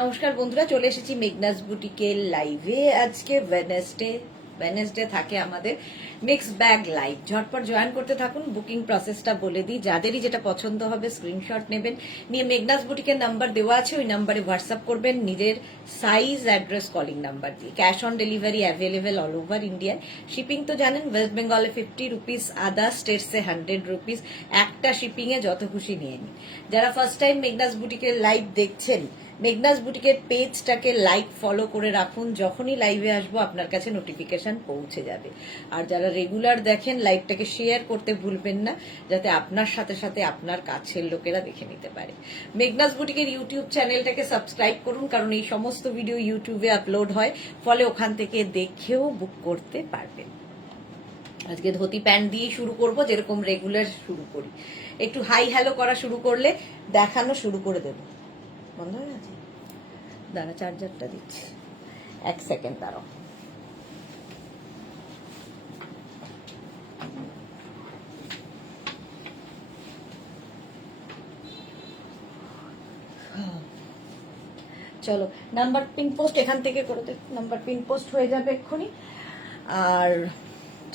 নমস্কার বন্ধুরা, চলে এসেছি মেঘনাস বুটিকের লাইভে। আজকে ওয়েডনেসডে থাকে আমাদের মিক্স ব্যাগ লাইভ। ঝটপট জয়েন করতে থাকুন। বুকিং প্রসেসটা বলে দিই, যাদেরই যেটা পছন্দ হবে স্ক্রিনশট নেবেন, নিয়ে মেঘনাস বুটিকের নাম্বার দেওয়া আছে, ওই নাম্বারে হোয়াটসঅ্যাপ করবেন নিজের সাইজ, অ্যাড্রেস, কলিং নাম্বার দিয়ে। Cash on delivery available all over ইন্ডিয়ায়। শিপিং তো জানেন, ওয়েস্ট বেঙ্গলে 50 রুপিস, আদার স্টেটসে 100 রুপিস। একটা শিপিংয়ে যত খুশি নিয়ে নিন। যারা ফার্স্ট টাইম মেঘনাস বুটিকের লাইভ দেখছেন, মেঘনাস বুটিকের পেজটাকে লাইক ফলো করে রাখুন। যখনই লাইভে আসবো আপনার কাছে নোটিফিকেশন পৌঁছে যাবে। আর যারা রেগুলার দেখেন, লাইভটাকে শেয়ার করতে ভুলবেন না, যাতে আপনার সাথে সাথে আপনার কাছের লোকেরা দেখে নিতে পারে। মেঘনাস বুটিকের ইউটিউব চ্যানেলটাকে সাবস্ক্রাইব করুন, কারণ এই সমস্ত ভিডিও ইউটিউবে আপলোড হয়, ফলে ওখান থেকে দেখেও বুক করতে পারবেন। আজকে ধুতি প্যান্ট দিয়ে শুরু করব, যেরকম রেগুলার শুরু করি। একটু হাই হ্যালো করা শুরু করলে দেখানো শুরু করে দেব। বন্ধ হয়ে গেছে? দাঁড়া, চার্জারটা দিচ্ছি, 1 সেকেন্ড দাঁড়াও। চলো, নাম্বার পিন পোস্ট এখান থেকে করে দে, নাম্বার পিন পোস্ট হয়ে যাবে এক্ষুনি। আর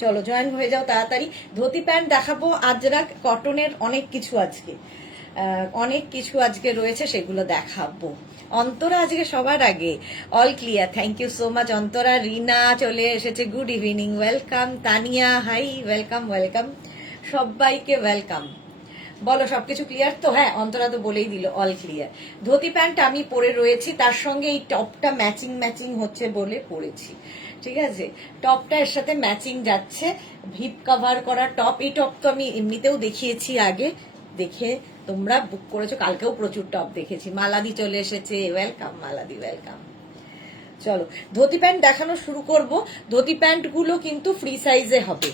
চলো জয়েন হয়ে যাও তাড়াতাড়ি। ধুতি প্যান্ট দেখাবো, আজরাক কটনের অনেক কিছু আজকে রয়েছে, সেগুলো দেখাবো। অন্তরা আজকে সবার আগে, all clear, thank you so much Antara. Rina চলে এসেছে, good evening, welcome. Tania hi, welcome welcome, সবাইকে ওয়েলকাম। বলো সবকিছু ক্লিয়ার তো? হ্যাঁ, অন্তরা তো বলেই দিল অল ক্লিয়ার। ধুতি প্যান্ট আমি পরে রয়েছি, তার সঙ্গে এই টপটা ম্যাচিং হচ্ছে বলে পরেছি। ঠিক আছে, টপটা এর সাথে ম্যাচিং যাচ্ছে, ভিপ কভার করা টপ। এই টপ তো আমি এমনিতেও দেখিয়েছি আগে, দেখে তোমরা বুক করেছো। কালকেও প্রচুর টপ দেখেছি। মালাদি চলে এসেছে, ওয়েলকাম মালাদি, ওয়েলকাম। চলো ধুতি প্যান্ট দেখানো শুরু করব। ধুতি প্যান্ট গুলো কিন্তু ফ্রি সাইজে হবে,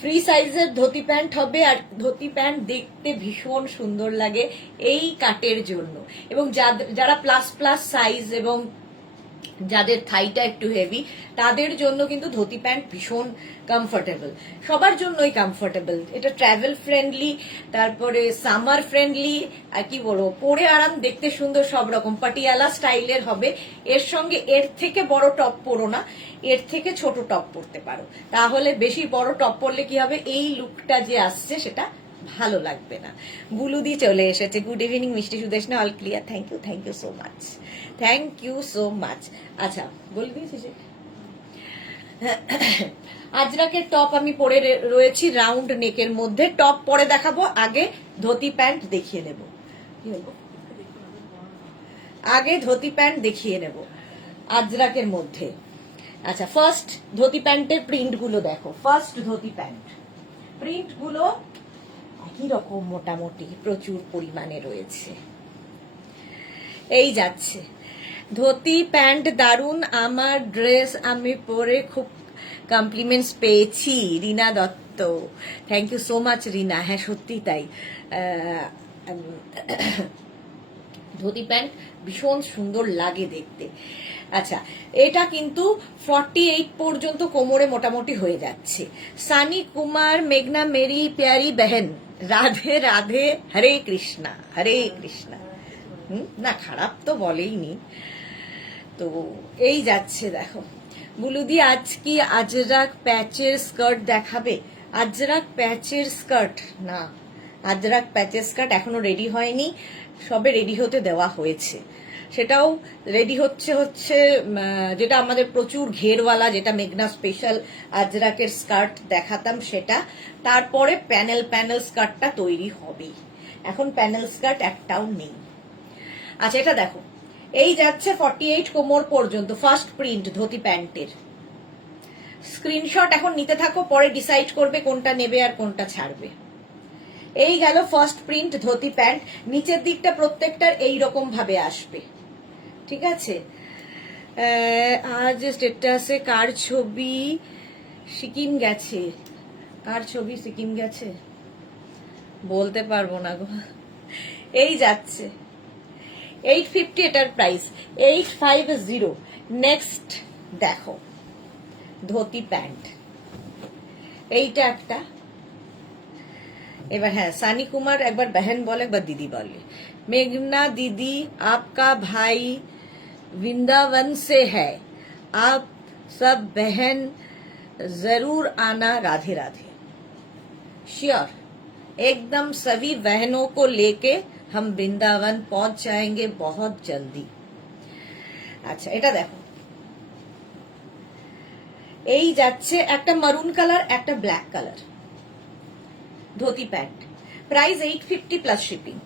ফ্রি সাইজের ধুতি প্যান্ট হবে। আর ধুতি প্যান্ট দেখতে ভীষণ সুন্দর লাগে এই কাটের জন্য। এবং যারা প্লাস সাইজ এবং যাদের থাইটা একটু হেভি, তাদের জন্য কিন্তু ধুতি প্যান্ট ভীষণ কমফোর্টেবল, সবার জন্যই কমফোর্টেবল। এটা ট্রাভেল ফ্রেন্ডলি, তারপরে সামার ফ্রেন্ডলি, আর কি বলবো, পরে আরাম, দেখতে সুন্দর, সব রকম পাটিয়ালা স্টাইলের হবে। এর সঙ্গে এর থেকে বড় টপ পরো না, এর থেকে ছোট টপ পরতে পারো। তাহলে বেশি বড় টপ পরলে কি হবে, এই লুকটা যে আসছে সেটা ভালো লাগবে না। গুলুদি চলে এসেছে, গুড ইভিনিং মিষ্টি Sudeshna, all clear, thank you so much, thank you so much. আচ্ছা বলে দিয়েছি, আজরাকের টপ আমি পরে রয়েছি রাউন্ড নেকের মধ্যে। টপ পরে দেখাবো, আগে ধুতি প্যান্ট দেখিয়ে নেব। আগে ধুতি প্যান্ট দেখিয়ে নেব আজরাকের মধ্যে। আচ্ছা, ফার্স্ট ধুতি প্যান্টের প্রিন্ট গুলো দেখো। ফার্স্ট ধুতি প্যান্ট প্রিন্ট গুলো একই রকম, মোটামুটি প্রচুর পরিমাণে রয়েছে। এই যাচ্ছে ধুতি প্যান্ট, দারুন। আমার ড্রেস আমি পরে খুব কমপ্লিমেন্টস পেয়েছি। Rina Dutta, thank you so much Rina. হ্যাঁ সত্যি তাই, ধুতি প্যান্ট ভীষণ সুন্দর লাগে দেখতে। আচ্ছা, এটা কিন্তু 48 পর্যন্ত কোমরে মোটামুটি হয়ে যাচ্ছে। সানি কুমার, মেঘনা মেরি প্যারি বহন, রাধে রাধে, হরে কৃষ্ণা হরে কৃষ্ণা। না, খারাপ তো বলেইনি। তো এই যাচ্ছে, দেখো বুলুদি আজ কি আজরাক প্যাচের স্কার্ট দেখাবে? আজরাক প্যাচের স্কার্ট না, আজরাক প্যাচের স্কার্ট এখনো রেডি হয়নি, সবে রেডি হতে দেওয়া হয়েছে। সেটাও রেডি হচ্ছে যেটা আমাদের প্রচুর ঘেরওয়ালা, যেটা মেঘনা স্পেশাল আজরাকের স্কার্ট দেখাতাম, সেটা। তারপরে প্যানেল স্কার্টটা তৈরি হবে, এখন প্যানেল স্কার্ট একটাও নেই। আচ্ছা, এটা দেখো, এই যাচ্ছে 48 কোমর পর্যন্ত, ফার্স্ট প্রিন্ট ধুতি প্যান্টের। স্ক্রিনশট এখন নিতে থাকো, পরে ডিসাইড করবে কোনটা নেবে আর কোনটা ছাড়বে। এই গেল ফার্স্ট প্রিন্ট ধুতি প্যান্ট। নিচের দিকটা প্রত্যেকটার এই রকম ভাবে আসবে, ঠিক আছে। আজ স্টেটাসে কার ছবি সিকিম গেছে? কার ছবি সিকিম গেছে বলতে পারবো না গো। এই যাচ্ছে 850, এটার প্রাইস 850। নেক্সট দেখো ধুতি প্যান্ট, এইটা একটা। এবার হ্যাঁ, সানি কুমার একবার বহন বলে, একবার দিদি বলে। মেঘনা দিদি, আপকা ভাই वृंदावन से है, आप सब बहन जरूर आना, राधे राधे। श्योर, एकदम सभी बहनों को लेके हम वृंदावन पहुंच जाएंगे बहुत जल्दी। আচ্ছা, এটা দেখো, এই যাচ্ছে একটা মারুন কালার, একটা black colour dhoti pant, price 850 প্লাস শিপিং।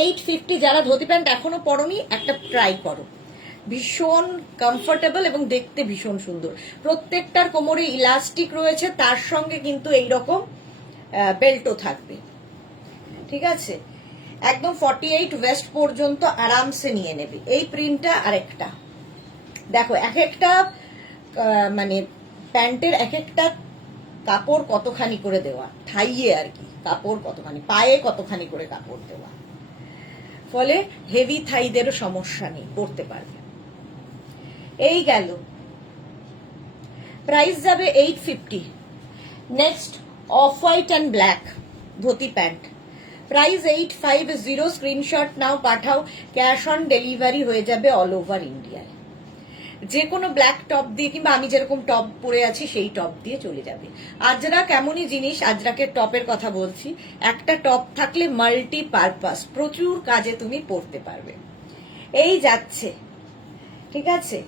850। যারা ধুতি প্যান্ট এখনো পরনি একটা ট্রাই করো, ভীষণ কমফোর্টেবল এবং দেখতে ভীষণ সুন্দর। প্রত্যেকটার কোমরে ইলাস্টিক রয়েছে, তার সঙ্গে কিন্তু এইরকম বেল্টও থাকবে, ঠিক আছে। একদম 48 ওয়েস্ট পর্যন্ত আরামসে নিয়ে নেবে। এই প্রিন্টটা আরেকটা দেখো, এক একটা মানে প্যান্টের এক একটা কাপড় কতখানি করে দেওয়া, ঠাইয়ে আর কি কাপড় কতখানি, পায়ে কতখানি করে কাপড় দেওয়া, ফলে হেভি থাইদেরও সমস্যা নেই, পরতে পারবে। এই গেল, প্রাইস যাবে 850। Next of white and black dhoti pant, price 850। Screenshot নাও, পাঠাও, ক্যাশ অন ডেলিভারি হয়ে যাবে অল ওভার ইন্ডিয়ায়। যে কোনো ব্ল্যাক টপ দিয়ে কিংবা আমি যেরকম টপ পরে আছি সেই টপ দিয়ে চলে যাবে। আজরাক এমনই জিনিস, আজরাকের টপের কথা বলছি, একটা টপ থাকলে মাল্টি পারপাস, প্রচুর কাজে তুমি পরতে পারবে। এই যাচ্ছে, ঠিক আছে,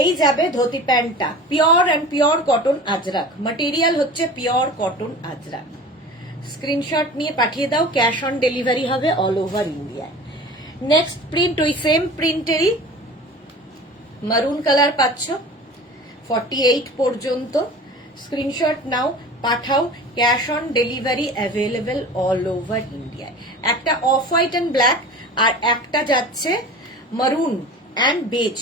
এই যাবে ধুতি প্যান্টটা, pure and pure cotton Ajrak, material হচ্ছে পিওর কটন আজরাক। স্ক্রিনশট নিয়ে পাঠিয়ে দাও, ক্যাশ অন ডেলিভারি হবে অল ওভার ইন্ডিয়ায়। নেক্সট প্রিন্ট, ওই সেম প্রিন্টেরই মারুন কালার পাচ্ছ, 48 পর্যন্ত। স্ক্রিনশট নাও, পাঠাও, cash on delivery available all over ইন্ডিয়ায়। একটা অফ হোয়াইট অ্যান্ড ব্ল্যাক আর একটা যাচ্ছে maroon and beige.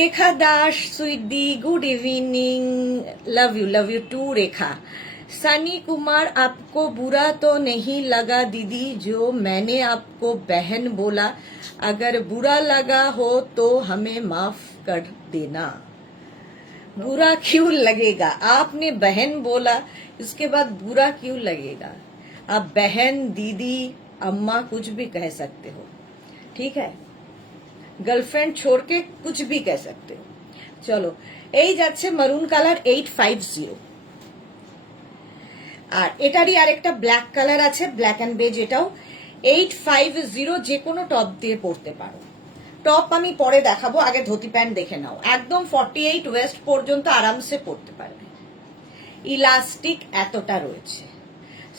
Rekha Das sweet di, good evening, love you too Rekha. Sunny Kumar, आपको बुरा तो नहीं लगा दीदी जो मैंने आपको बहन बोला, अगर बुरा लगा हो तो हमें माफ कर देना। बुरा क्यों लगेगा, आपने बहन बोला, इसके बाद बुरा क्यों लगेगा? आप बहन, दीदी, अम्मा कुछ भी कह सकते हो, ठीक है, গার্লফ্রেন্ড छोड़ के कुछ भी कह सकते हो। চলো, এই যাচ্ছে মারুন কালার 850। আর এটারই আরেকটা ব্ল্যাক কালার আছে, ব্ল্যাক অ্যান্ড বেজ, এটাও 850। যে কোনো টপ দিয়ে পরতে পারো। টপ আমি পরে দেখাবো, আগে ধুতি প্যান্ট দেখে নাও। একদম 48 ওয়েস্ট পর্যন্ত আরামসে পরতে পারবে, ইলাস্টিক এতটা রয়েছে।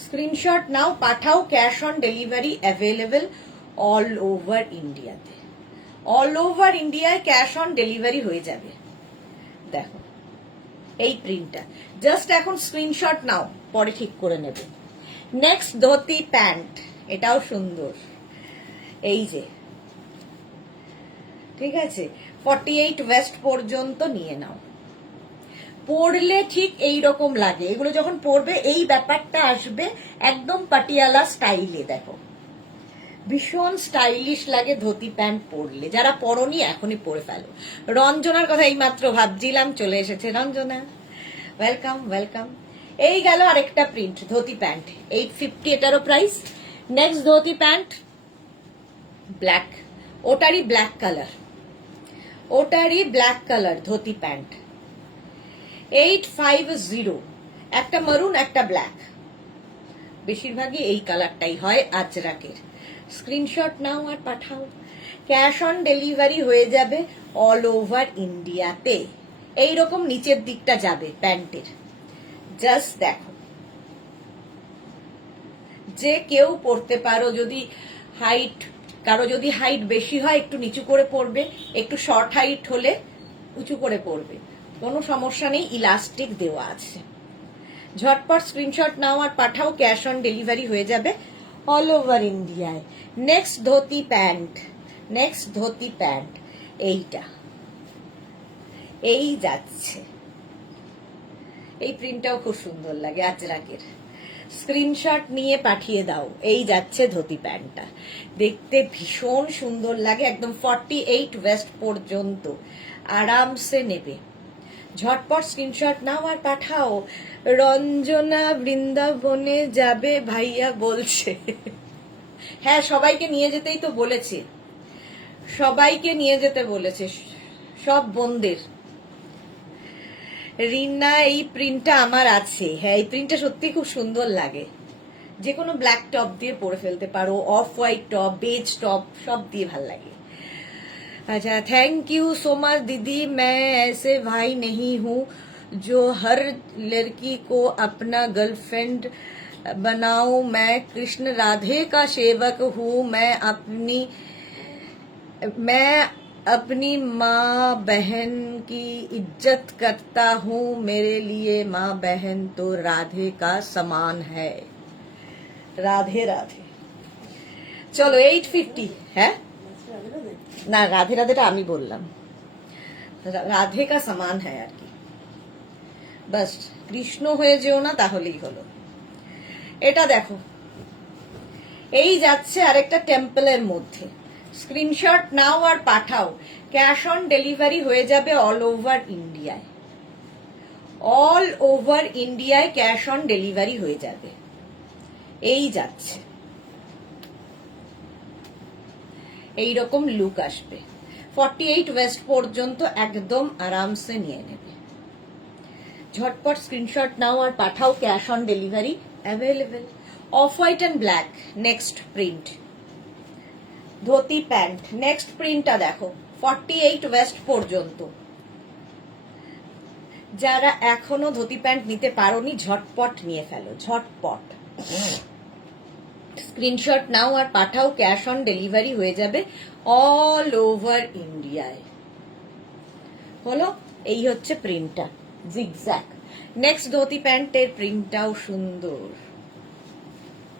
স্ক্রিনশট নাও, পাঠাও, cash on delivery available all over ইন্ডিয়াতে। অল ওভার ইন্ডিয়ায় ক্যাশ অন ডেলিভারি হয়ে যাবে। দেখো এই প্রিন্টটা, জাস্ট এখন স্ক্রিনশট নাও, পরে ঠিক করে নেবে। নেক্সট ধুতি প্যান্ট, এটাও সুন্দর, এই যে, ঠিক আছে, 48 ওয়েস্ট পর্যন্ত নিয়ে নাও। পরলে ঠিক এই রকম লাগে, এগুলো যখন পরবে এই ব্যাপারটা আসবে, একদম পাটিয়ালা স্টাইলে। দেখো ভীষণ স্টাইলিশ লাগে ধুতি প্যান্ট পরলে। যারা পরনি এখনই পরে ফেলো। রঞ্জনার কথা এই মাত্র ভাবছিলাম, চলে এসেছে রঞ্জনা, ওয়েলকাম ওয়েলকাম। এই গেল আরেকটা প্রিন্ট ধুতি প্যান্ট, 850 এটারও price. Next dhoti pant black, ওটারই ব্ল্যাক কালার, ওটারই ব্ল্যাক কালার ধুতি প্যান্ট, 850। একটা মারুন একটা ব্ল্যাক, বেশিরভাগই এই কালারটাই হয় আজরাকের। স্ক্রিনশট নাও আর পাঠাও, ক্যাশ অন ডেলিভারি হয়ে যাবে অল ওভার ইন্ডিয়াতে। এইরকম নিচের দিকটা যাবে প্যান্টের, জাস্ট দেখো, যে কেউ পরতে পারো। যদি হাইট, কারো যদি হাইট বেশি হয় একটু নিচু করে পরবে, একটু শর্ট হাইট হলে উঁচু করে পরবে, কোনো সমস্যা নেই, ইলাস্টিক দেওয়া আছে। ঝটপট স্ক্রিনশট নাও আর পাঠাও, ক্যাশ অন ডেলিভারি হয়ে যাবে অল ওভার ইন্ডিয়ায়। Next dhoti pant, next dhoti pant, এইটা, এই যাচ্ছে, এই প্রিন্টটাও খুব সুন্দর লাগে আজরাকের। স্ক্রিনশট নিয়ে পাঠিয়ে দাও, এই যাচ্ছে ধুতি প্যান্টটা, দেখতে ভীষণ সুন্দর লাগে, একদম 48 ওয়েস্ট পর্যন্ত আরামসে নেবে। ঝটপট স্ক্রিনশট নাও আর পাঠাও। রঞ্জনা বৃন্দাবনে যাবে ভাইয়া বলছে। হ্যাঁ, সবাইকে নিয়ে যেতেই তো বলেছে। সবাইকে নিয়ে যেতে বলেছে, সব বোনদের। রিনা, এই প্রিন্টটা আমার আছে। হ্যাঁ, এই প্রিন্টটা সত্যি খুব সুন্দর লাগে। যে কোনো ব্ল্যাক টপ দিয়ে পরে ফেলতে পারো, off white top, beige top सब दिए ভাল লাগে। अच्छा, थैंक यू सो मच दीदी। मैं ऐसे भाई नहीं हूँ जो हर लड़की को अपना गर्लफ्रेंड बनाऊं। मैं कृष्ण राधे का सेवक हूँ। मैं अपनी माँ बहन की इज्जत करता हूँ। मेरे लिए माँ बहन तो राधे का समान है। राधे राधे। চলো 850। হ্যাঁ না, রাধে রাধেটা আমি বললাম, রাধে কা সমান হ্যায় আর কি। বাস কৃষ্ণ হয়ে যেও না, তাহলেই হলো। এটা দেখো, এই যাচ্ছে আরেকটা টেম্পলের মধ্যে। স্ক্রিনশট নাও আর পাঠাও, ক্যাশ অন ডেলিভারি হয়ে যাবে অল ওভার ইন্ডিয়ায়। অল ওভার ইন্ডিয়ায় ক্যাশ অন ডেলিভারি হয়ে যাবে। এই যাচ্ছে, এইরকম লুক আসবে। 48 ওয়েস্ট পর্যন্ত একদম আরামসে নিয়ে নেবে। ঝটপট স্ক্রিনশট নাও আর পাঠাও, cash on delivery available. Off white and black next print, dhoti pant. Next প্রিন্টটা দেখো, 48 ওয়েস্ট পর্যন্ত। যারা এখনো ধোতি প্যান্ট নিতে পারোনি, ঝটপট নিয়ে ফেলো, ঝটপট। স্ক্রিনশট নাও আর পাঠাও, ক্যাশ অন ডেলিভারি হয়ে যাবে অল ওভার ইন্ডিয়ায়। হলো, এই হচ্ছে প্রিন্টটা, জিগজ্যাগ। নেক্সট ধোতি প্যান্টের প্রিন্টটাও সুন্দর।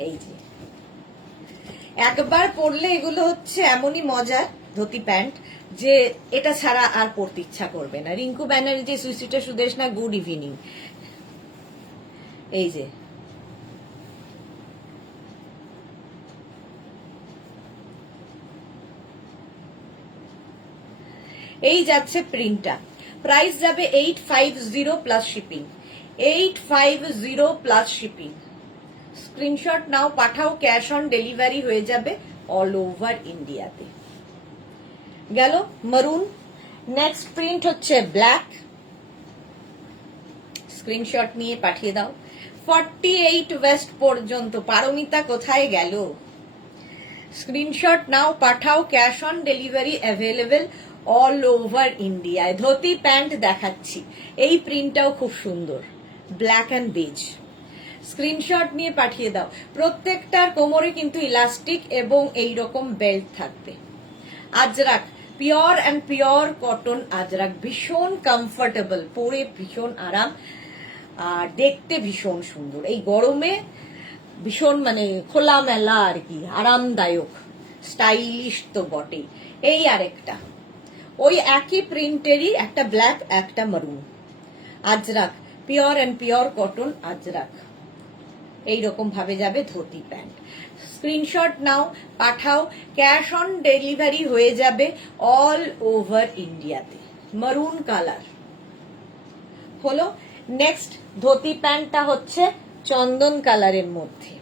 এই যে একবার পরলে এগুলো হচ্ছে এমনই মজার ধোতি প্যান্ট যে এটা ছাড়া আর পরতে ইচ্ছা করবে না। Rinku Banerjee, Suchitra Sudeshna, good evening. এই যে এই যাচ্ছে প্রিন্টটা। প্রাইস যাবে 850 প্লাস শিপিং। 850 প্লাস শিপিং। স্ক্রিনশট নাও পাঠাও, ক্যাশ অন ডেলিভারি হয়ে যাবে অল ওভার ইন্ডিয়াতে। গেল মারুন। নেক্সট প্রিন্ট হচ্ছে ব্ল্যাক। স্ক্রিনশট নিয়ে পাঠিয়ে দাও। 48 ওয়েস্ট পর্যন্ত। পারমিতা কোথায় গেল? স্ক্রিনশট নাও পাঠাও, cash on delivery available all over ইন্ডিয়ায়। ধোতি প্যান্ট দেখাচ্ছি, এই প্রিন্টটাও খুব সুন্দর, ব্ল্যাক অ্যান্ড বেজ। স্ক্রিনশট নিয়ে পাঠিয়ে দাও। প্রত্যেকটার কোমরে কিন্তু ইলাস্টিক এবং এই রকম বেল্ট থাকবে। Ajrak, pure and pure cotton Ajrak, ভীষণ কমফোর্টেবল, পরে ভীষণ আরাম আর দেখতে ভীষণ সুন্দর। এই গরমে ভীষণ মানে খোলামেলা আর কি, আরামদায়ক, স্টাইলিশ তো বটেই। এই আরেকটা ওই একই প্রিন্টেরই একটা ব্ল্যাক, একটা maroon. Ajrak, pure and pure cotton Ajrak. এইরকম ভাবে যাবে ধোতি প্যান্ট। স্ক্রিনশট নাও পাঠাও, ক্যাশ অন ডেলিভারি হয়ে যাবে অল ওভার ইন্ডিয়াতে। মারুন কালার হলো। নেক্সট ধোতি প্যান্টটা হচ্ছে চন্দন কালারের মধ্যে।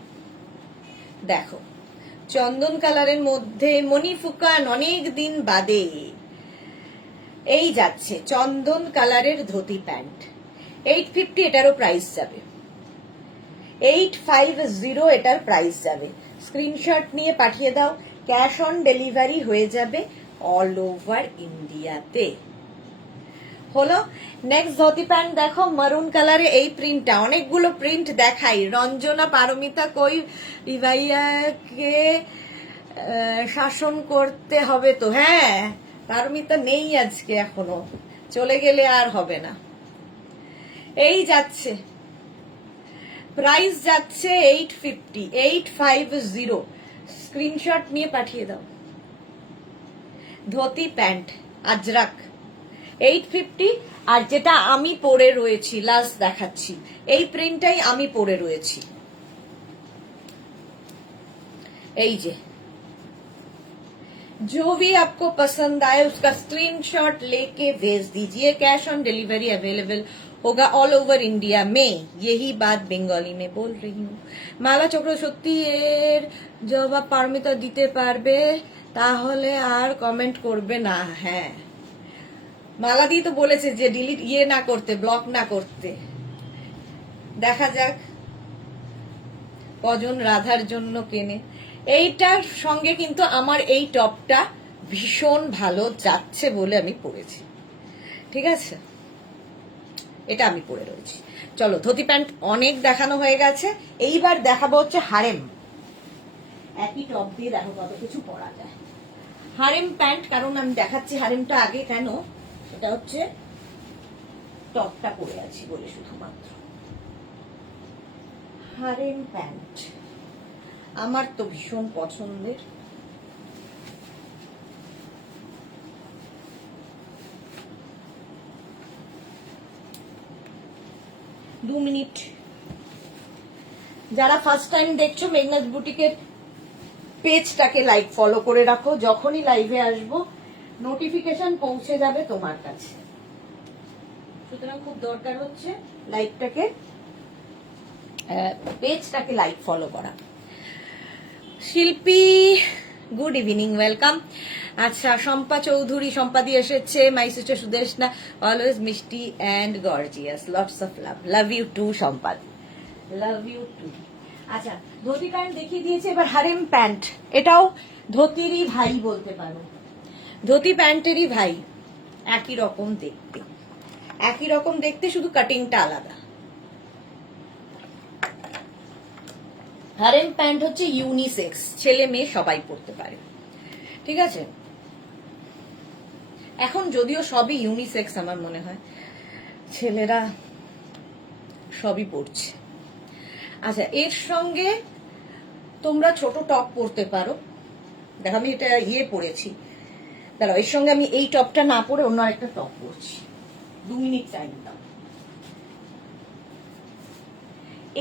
দেখো, চন্দন কালারের মধ্যে মনি ফুকান অনেক দিন বাদে। এই যাচ্ছে চন্দন কালারের ধোতি প্যান্ট। 850 এটারও প্রাইস যাবে। 850 এটার প্রাইস যাবে। স্ক্রিনশট নিয়ে পাঠিয়ে দাও, ক্যাশ অন ডেলিভারি হয়ে যাবে অল ওভার ইন্ডিয়াতে। হলো। নেক্সট ধোতি প্যান্ট দেখো, মারুন কালারে। এই প্রিন্টটা, অনেকগুলো প্রিন্ট দেখাই। রঞ্জনা, পারমিতা কই? ভাইয়াকে শাসন করতে হবে তো। হ্যাঁ, পারমিতা নেই আজকে, এখনো চলে গেলে আর হবে না। এই যাচ্ছে, প্রাইস যাচ্ছে 850। 850। স্ক্রিনশট নিয়ে পাঠিয়ে দাও। ধোতি প্যান্ট আজরাক 850। আর যেটা আমি পরে রয়েছি, লাস্ট দেখাচ্ছি, এই প্রিন্টটাই আমি পরে রয়েছি। এই যে, जो भी आपको पसंद आए उसका स्क्रीनशॉट लेके भेज दीजिए। कैश ऑन डिलीवरी अवेलेबल होगा ऑल ओवर इंडिया में। यही बात बेंगली में बोल रही हूँ। মালা চক্রবর্তী এর জবাব পারমিতা দিতে পারবে? তাহলে আর কমেন্ট করবে না। হ্যাঁ, মালাদি তো বলেছে যে ডিলিট না করতে, ব্লক না করতে। দেখা যাক কজন রাধার জন্য কেনে। এইটার সঙ্গে কিন্তু আমার এই টপটা ভীষণ ভালো যাচ্ছে বলে আমি পরেছি, ঠিক আছে? এটা আমি পরে রয়েছি। চলো, ধুতি প্যান্ট অনেক দেখানো হয়ে গেছে, এইবার দেখাবো হচ্ছে হারেম। একই টপ দিয়ে দেখো কত কিছু পরা যায়। হারেম প্যান্ট, কারণ আমি দেখাচ্ছি হারেমটা আগে কেন, এটা হচ্ছে টপটা পরে আছি বলে শুধুমাত্র। হারেম প্যান্ট আমার তো ভীষণ পছন্দের। দু মিনিট। যারা ফার্স্ট টাইম দেখছো মেঘনাজ বুটিকের পেজটাকে লাইক ফলো করে রাখো, যখনই লাইভে আসবো নোটিফিকেশন পৌঁছে যাবে তোমার কাছে। সুতরাং খুব দরকার হচ্ছে লাইভটাকে, পেজটাকে লাইক ফলো করা। শিল্পী গুড ইভিনিং, ওয়েলকাম। আচ্ছা, শম্পা চৌধুরী, সম্পাদি এসেছে। মাই সিস্টার সুদেশনা, অলওয়েজ মিষ্টি and gorgeous, lots of love. Love you too Sampadi, love you too. আচ্ছা, ধুতি প্যান্ট দেখিয়ে দিয়েছে, এবার হারেম প্যান্ট। এটাও ধুতিরই ভাই বলতে পারো, ধুতি প্যান্টেরই ভাই। একই রকম দেখতে, একই রকম দেখতে, শুধু কাটিংটা আলাদা। হারেম প্যান্ট হচ্ছে ইউনিসেক্স, ছেলে মেয়ে সবাই পরতে পারে, ঠিক আছে? এখন যদিও সবই ইউনিসেক্স, আমার মনে হয় ছেলেরা সবই পরছে। আচ্ছা, এর সঙ্গে তোমরা ছোট টপ পরতে পারো। দেখো আমি এটা পরেছি, দাঁড়াও, এর সঙ্গে আমি এই টপটা না পরে অন্য একটা টপ পরছি। 2 মিনিট টাইম দাও।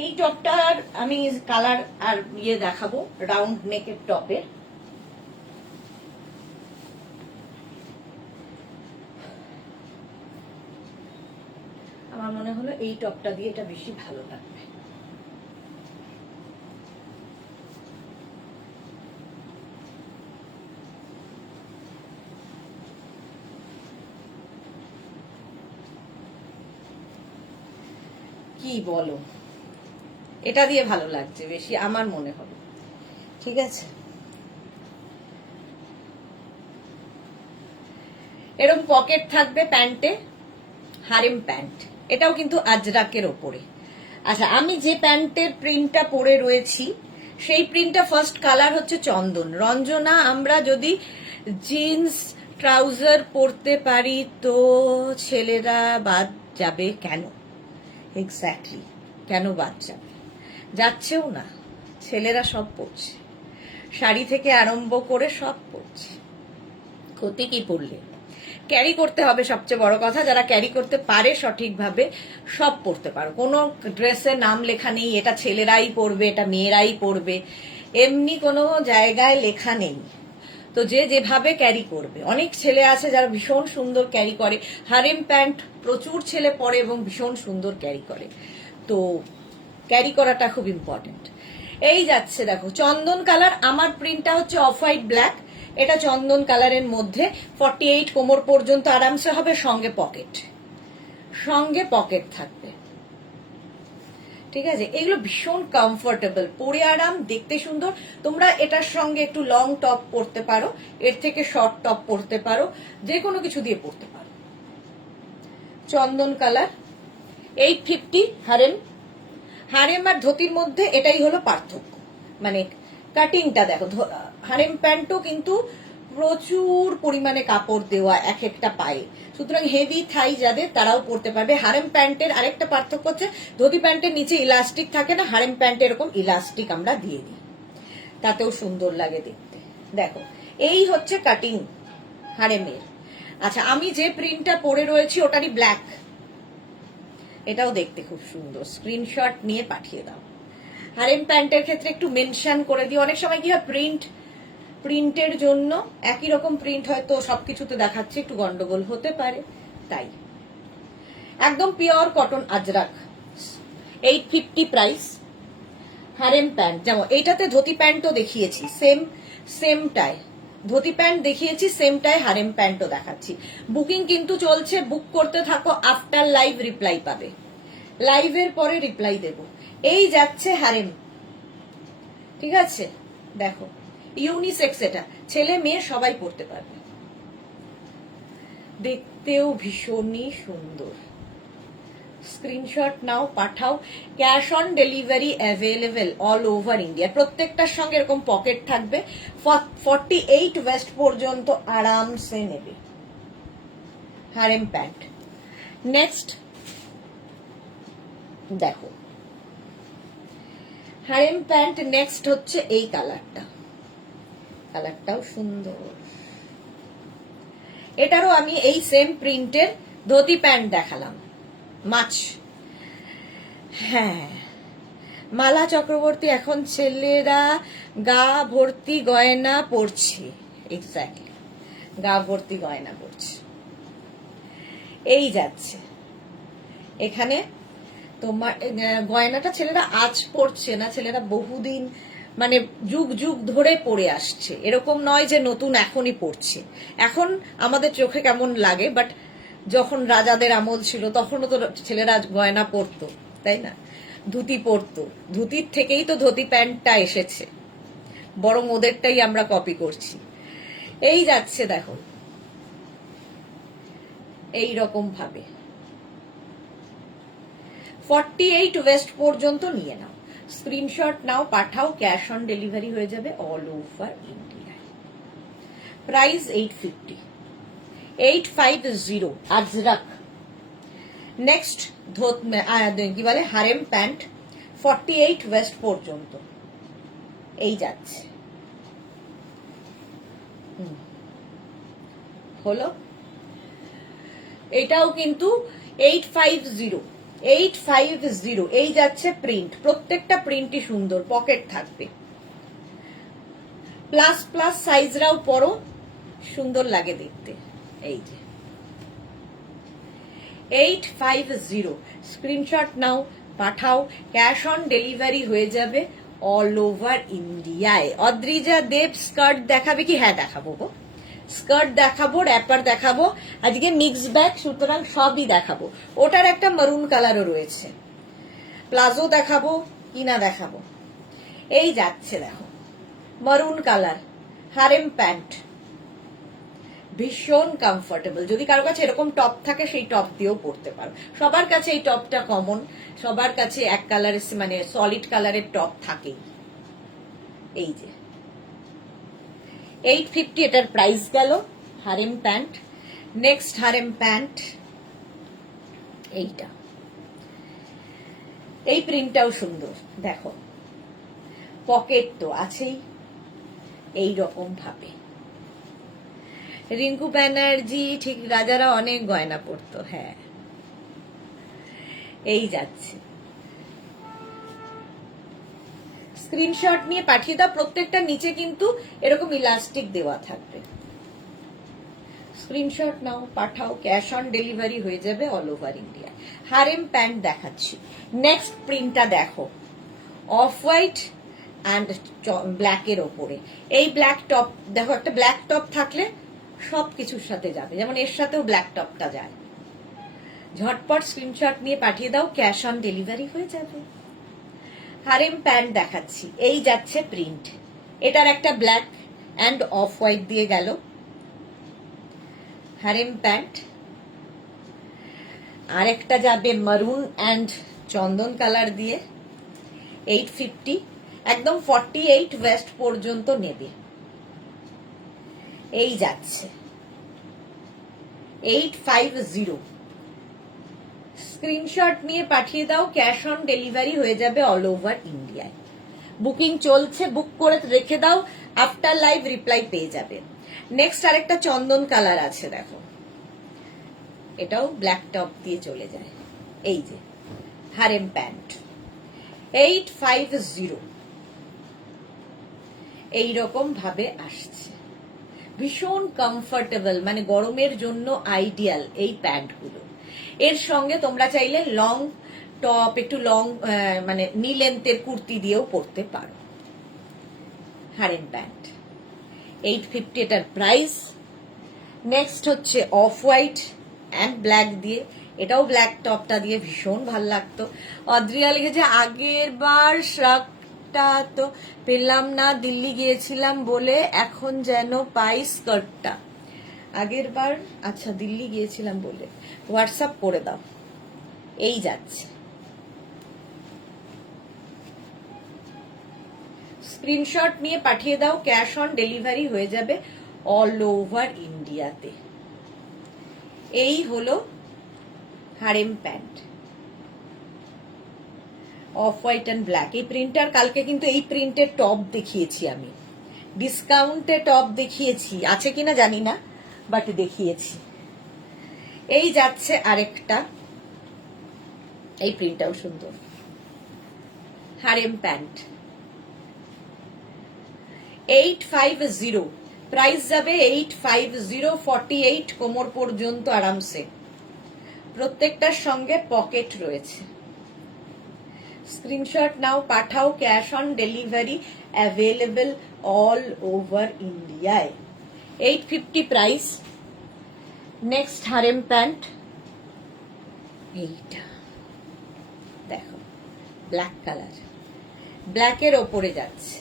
এই টপটার আমি কালার আর দেখাবো, রাউন্ড নেকের টপের। আমার মনে হলো এই টপটা দিয়ে এটা বেশি ভালো লাগবে। কি বলো, এটা দিয়ে ভালো লাগছে বেশি আমার মনে হলো, ঠিক আছে? এরকম পকেট থাকবে প্যান্টে, হারেম প্যান্ট। এটাও কিন্তু আজরাকের ওপরে। আচ্ছা, আমি যে প্যান্টের প্রিন্টটা পরে রয়েছি সেই প্রিন্টটা ফার্স্ট কালার হচ্ছে চন্দন। রঞ্জনা, আমরা যদি জিন্স ট্রাউজার পরতে পারি তো ছেলেরা বাদ যাবে কেন? এক্স্যাক্টলি, কেন বাদ যাবে? যাচ্ছেও না, ছেলেরা সব পরছে, শাড়ি থেকে আরম্ভ করে সব পরছে। ক্ষতি কি পরলে? ক্যারি করতে হবে, সবচেয়ে বড় কথা। যারা ক্যারি করতে পারে সঠিকভাবে সব পরতে পারো। কোনো ড্রেসে নাম লেখা নেই এটা ছেলেরাই পরবে, এটা মেয়েরাই পরবে, এমনি কোনো জায়গায় লেখা নেই। তো যে যেভাবে ক্যারি করবে। অনেক ছেলে আছে যারা ভীষণ সুন্দর ক্যারি করে, হারেম প্যান্ট প্রচুর ছেলে পরে এবং ভীষণ সুন্দর ক্যারি করে। তো ক্যারি করাটা খুব ইম্পর্টেন্ট। এই যাচ্ছে দেখো চন্দন কালার, আমার প্রিন্টটা হচ্ছে অফ হোয়াইট ব্ল্যাক, এটা চন্দন কালারের মধ্যে 48 কোমর পর্যন্ত আরামসে হবে, সঙ্গে পকেট, সঙ্গে পকেট থাকবে, ঠিক আছে? এগুলো ভীষণ কমফোর্টেবল, পরে আরাম, দেখতে সুন্দর। তোমরা এটার সঙ্গে একটু লং টপ পরতে পারো, এর থেকে শর্ট টপ পরতে পারো, যে কোনো কিছু দিয়ে পরতে পারো। চন্দন কালার, 850 হারেম। হারেম আর ধুতির মধ্যে এটাই হলো পার্থক্য, মানে কাটিংটা দেখো। হারেম প্যান্টও কিন্তু প্রচুর পরিমাণে কাপড় দেওয়া এক একটা পায়ে, সুতরাং হেভি থাই যাদের তারাও পরতে পারবে। হারেম প্যান্টের আরেকটা পার্থক্য হচ্ছে ধুতি প্যান্টের নিচে ইলাস্টিক থাকে না, হারেম প্যান্টে এরকম ইলাস্টিক আমরা দিয়ে দিই, তাতেও সুন্দর লাগে দেখতে। দেখো এই হচ্ছে কাটিং হারেমের। আচ্ছা, আমি যে প্রিন্টটা পরে রয়েছি ওটারই ব্ল্যাক, এটাও দেখতে খুব সুন্দর, স্ক্রিনশট নিয়ে পাঠিয়ে দাও। হারেম প্যান্টের ক্ষেত্রে একটু মেনশন করে দিও। অনেক সময় কি হয়, প্রিন্টের জন্য একই রকম প্রিন্ট হয়তো সবকিছুতে দেখাচ্ছে, একটু গন্ডগোল হতে পারে, তাই। একদম pure cotton Ajrak, 850 price. Harem pant, যেমন এইটাতে ধুতি প্যান্টও দেখিয়েছি, সেমটাই ধুতি প্যান্ট দেখিয়েছি, সেমটাই হারেম প্যান্টও দেখাচ্ছি। বুকিং কিন্তু চলছে, বুক করতে থাকো, আফটার লাইভ রিপ্লাই পাবে, লাইভের পরে রিপ্লাই দেব। এই যাচ্ছে হারেম, ঠিক আছে? দেখো ইউনিসেক্স, এটা ছেলে মেয়ে সবাই পড়তে পারবে, দেখতেও ভীষণই সুন্দর। স্ক্রিনশট নাও, পাঠাও। Cash on delivery available all over India. প্রত্যেকটার সঙ্গে এরকম পকেট থাকবে। 48 ওয়েস্ট পর্যন্ত আরামসে নেবে। Harem pant. নেক্সট দেখো হারেম প্যান্ট, নেক্সট হচ্ছে এই কালারটা, কালারটাও সুন্দর। এটারও আমি এই সেম প্রিন্টের ধুতি প্যান্ট দেখালাম, মাছ। হ্যাঁ, মালা চক্রবর্তী, এখন ছেলেরা গা ভর্তি গয়না পরছে, এক্স্যাক্টলি গা ভর্তি গয়না পরছে। এই যাচ্ছে এখানে তোমার গয়নাটা ছেলেরা আজ পরছে না, ছেলেরা বহুদিন মানে যুগ যুগ ধরে পরে আসছে, এরকম নয় যে নতুন এখনই পরছে। এখন আমাদের চোখে কেমন লাগে, বাট যখন রাজাদের আমল ছিল তখনও তো ছেলেরা গয়না পরতো, তাই না? ধুতি পরতো, ধুতির থেকেই তো ধুতি প্যান্টটা এসেছে, বরং ওদেরটাই আমরা কপি করছি। এই যাচ্ছে দেখো এই রকম ভাবে 48 ওয়েস্ট পর্যন্ত নিয়ে নাও, স্ক্রিনশট নাও, পাঠাও। ক্যাশ অন ডেলিভারি হয়ে যাবে all over India. Price 850, 850 Ajrak. Next কি বলে হারেম প্যান্ট, 48 ওয়েস্ট পর্যন্ত এই যাচ্ছে। হলো, এটাও কিন্তু 850, 850 এই যাচ্ছে প্রিন্ট। প্রত্যেকটা প্রিন্টই সুন্দর, পকেট থাকবে। প্লাস প্লাস সাইজরাও পরো, সুন্দর লাগে দেখতে। এই যে 850, স্ক্রিনশট নাও, পাঠাও। ক্যাশ অন ডেলিভারি হয়ে যাবে অল ওভার ইন্ডিয়ায়। অদ্রিজা দেব স্কার্ট দেখাবে কি? হ্যাঁ দেখাবো গো, স্কার্ট দেখাবো, র্যাপার দেখাবো, আজকে মিক্স ব্যাগ, সুতরাং সবই দেখাবো। ওটার একটা মারুন কালারও রয়েছে। প্লাজো দেখাবো কি না দেখাবো। এই যাচ্ছে দেখো মারুন কালার হারেম প্যান্ট, ভীষণ কমফোর্টেবল। যদি কারো কাছে এরকম টপ থাকে সেই টপ দিয়েও পরতে পারো। সবার কাছে এই টপটা কমন, সবার কাছে এক কালারের মানে সলিড কালারের টপ থাকেই। এই যে 850 এটার প্রাইস গেল। Harem pant. Next harem pant এইটা, এই প্রিন্টটাও সুন্দর, দেখো পকেট তো আছেই এই রকম ভাবে। রিঙ্কু ব্যানার্জি, ঠিক রাজারা অনেক গয়না পরতো, হ্যাঁ। এই যাচ্ছে, স্ক্রিনশট নিয়ে পাঠিয়ে দাও। প্রত্যেকটা নিচে কিন্তু এরকম ইলাস্টিক দেওয়া থাকবে। স্ক্রিনশট নাও, পাঠাও। ক্যাশ অন ডেলিভারি হয়ে যাবে all over India. Harem pant দেখাচ্ছি। নেক্সট প্রিন্টটা দেখো, অফ হোয়াইট অ্যান্ড ব্ল্যাকের ওপরে। এই ব্ল্যাক টপ দেখো, একটা ব্ল্যাক টপ থাকলে সবকিছুর সাথে যাবে, যেমন এর সাথেও ব্ল্যাক টপটা যায়। ঝটপট স্ক্রিনশট নিয়ে পাঠিয়ে দাও, ক্যাশ অন ডেলিভারি হয়ে যাবে। হারেম প্যান্ট দেখাচ্ছি, এই যাচ্ছে প্রিন্ট। এটার একটা ব্ল্যাক অ্যান্ড অফ হোয়াইট দিয়ে গেল হারেম প্যান্ট। আরেকটা যাবে মারুন অ্যান্ড চন্দন কালার দিয়ে। 850, একদম 48 ওয়েস্ট পর্যন্ত নেবে। এই যাচ্ছে 850, স্ক্রিনশট নিয়ে পাঠিয়ে দাও। ক্যাশ অন ডেলিভারি হয়ে যাবে অল ওভার ইন্ডিয়ায়। বুকিং চলছে, বুক করে রেখে দাও, আফটার লাইভ রিপ্লাই পেয়ে যাবে। নেক্সট আরেকটা চন্দন কালার আছে, দেখো এটাও ব্ল্যাক টপ দিয়ে চলে যায়। এই যে হারেম প্যান্ট 850, এইরকম ভাবে আসছে। ভীষণ কমফোর্টেবল, মানে গরমের জন্য আইডিয়াল এই প্যান্টগুলো। এর সঙ্গে তোমরা চাইলে লং টপ, একটু লং মানে নি লেন্থের কুর্তি দিয়েও পরতে পারো। হারেম প্যান্ট 850 এটার প্রাইস। নেক্সট হচ্ছে অফ হোয়াইট অ্যান্ড ব্ল্যাক দিয়ে, এটাও ব্ল্যাক টপটা দিয়ে ভীষণ ভাল লাগতো। অদ্রিয়া লিখেছে আগের বার শ্রাকটা তো পেলাম না, দিল্লি গিয়েছিলাম বলে, এখন যেন পাই স্কার্টটা। আগের বার, আচ্ছা দিল্লি গিয়েছিলাম বলে, হোয়াটসঅ্যাপ করে দাও। এই যাচ্ছে, স্ক্রিনশট নিয়ে পাঠিয়ে দাও, ক্যাশ অন ডেলিভারি হয়ে যাবে অল ওভার ইন্ডিয়াতে। এই হলো harem pant, of white and black. এই প্রিন্টার কালকে কিন্তু এই প্রিন্টের টপ দেখিয়েছি আমি, ডিসকাউন্টে টপ দেখিয়েছি, আছে কিনা জানি না, বাট দেখিয়েছি। এই যাচ্ছে আরেকটা, এই প্রিন্টটাও সুন্দর, হারেম প্যান্ট 850, প্রাইস যাবে 850, 48 কোমর পর্যন্ত আরামসে। প্রত্যেকটার সঙ্গে পকেট রয়েছে। স্ক্রিনশট নাও, পাঠাও, cash on delivery available all over ইন্ডিয়ায়। 850 প্রাইস। নেক্সট হারেম প্যান্ট, এইটা দেখো, ব্ল্যাক কালার, ব্ল্যাকের ওপরে যাচ্ছে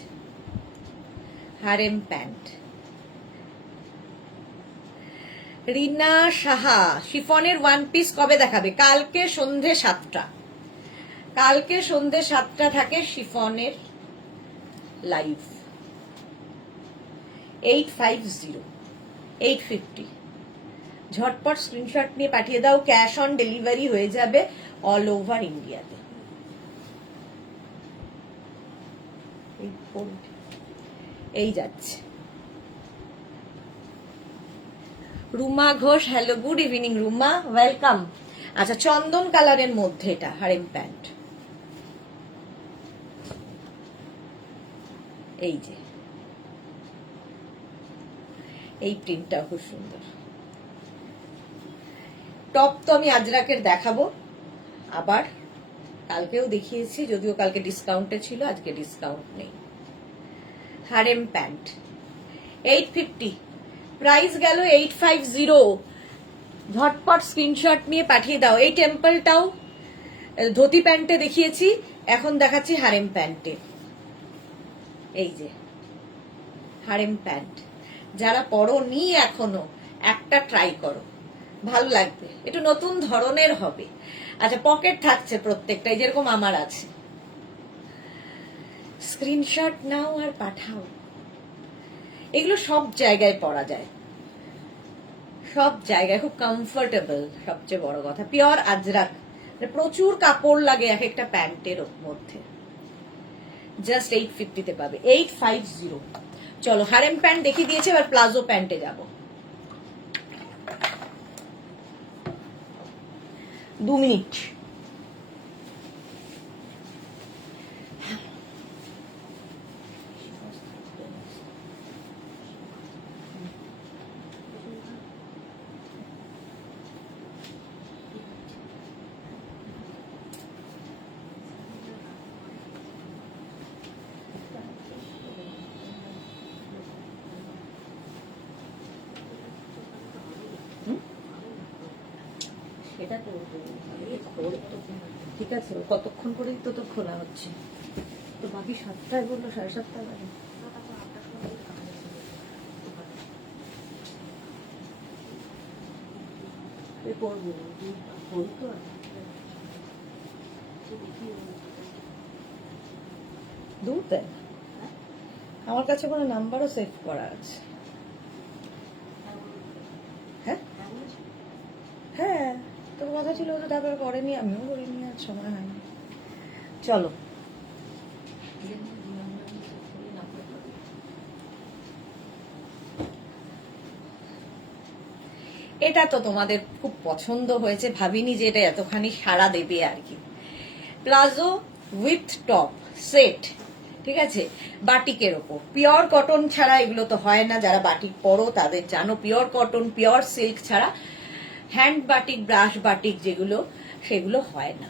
হারেম প্যান্ট। রিনা সাহা, শিফনের ওয়ান পিস কবে দেখাবে? কালকে সন্ধে 7টা, কালকে সন্ধে 7টা থাকে শিফনের লাইভ। 850, 850, ঝটপট স্ক্রিনশট নিয়ে পাঠিয়ে দাও, ক্যাশ অন ডেলিভারি হয়ে যাবে অল ওভার ইন্ডিয়াতে। এই যাচ্ছে Ruma Ghosh, hello good evening Ruma, welcome. আচ্ছা, চন্দন কালারের মধ্যে এটা হারেম প্যান্ট, এই যে এই প্রিন্টটা খুব সুন্দর। টপ তো আমি আজরাকের দেখাবো আবার, কালকেও দেখিয়েছি, যদিও কালকে ডিসকাউন্টে ছিল, আজকে ডিসকাউন্ট নেই। হারেম প্যান্ট 850, প্রাইস গেল 850, ঝটপট স্ক্রিনশট নিয়ে পাঠিয়ে দাও। এই টেম্পলটাও ধুতি প্যান্টে দেখিয়েছি, এখন দেখাচ্ছি হারেম প্যান্টে। এই যে হারেম প্যান্ট, যারা পরোনি এখনো, একটা ট্রাই করো, ভালো লাগবে, একটু নতুন ধরনের হবে। আচ্ছা, পকেট থাকছে প্রত্যেকটাই, যেরকম আমার আছে। স্ক্রিনশট নাও আর পাঠাও। এগুলো সব জায়গায় পরা যায়, সব জায়গায় খুব কমফোর্টেবল, সবচেয়ে বড় কথা। পিওর আজরাক, প্রচুর কাপড় লাগে এক একটা প্যান্টের মধ্যে। জাস্ট 850 পাবে, 850। চলো, হারেম প্যান্ট দেখিয়ে দিয়েছে, এবার প্লাজো প্যান্টে যাব। 2 মিনিট। এটা তো ঠিক আছে, কতক্ষণ করেই তো খোলা হচ্ছে, তো বাকি 7টায় বললো, 7:30 বাজে। দূর দেয়, আমার কাছে কোনো নাম্বারও সেভ করা আছে। হ্যাঁ হ্যাঁ, তোর কথা ছিল তো, তারপরে করেনি, আমিও করিনি, আর সময় হয়নি। চলো, এটা তো তোমাদের খুব পছন্দ হয়েছে, ভাবিনি যে এটা এতখানি সাড়া দেবে আর কি। প্লাজো উইথ টপ সেট, ঠিক আছে, বাটিকের ওপর, পিওর কটন ছাড়া এগুলো তো হয় না, যারা বাটিক পরো তাদের জানো, পিওর কটন, পিওর সিল্ক ছাড়া হ্যান্ড বাটিক, ব্রাশ বাটিক যেগুলো, সেগুলো হয় না।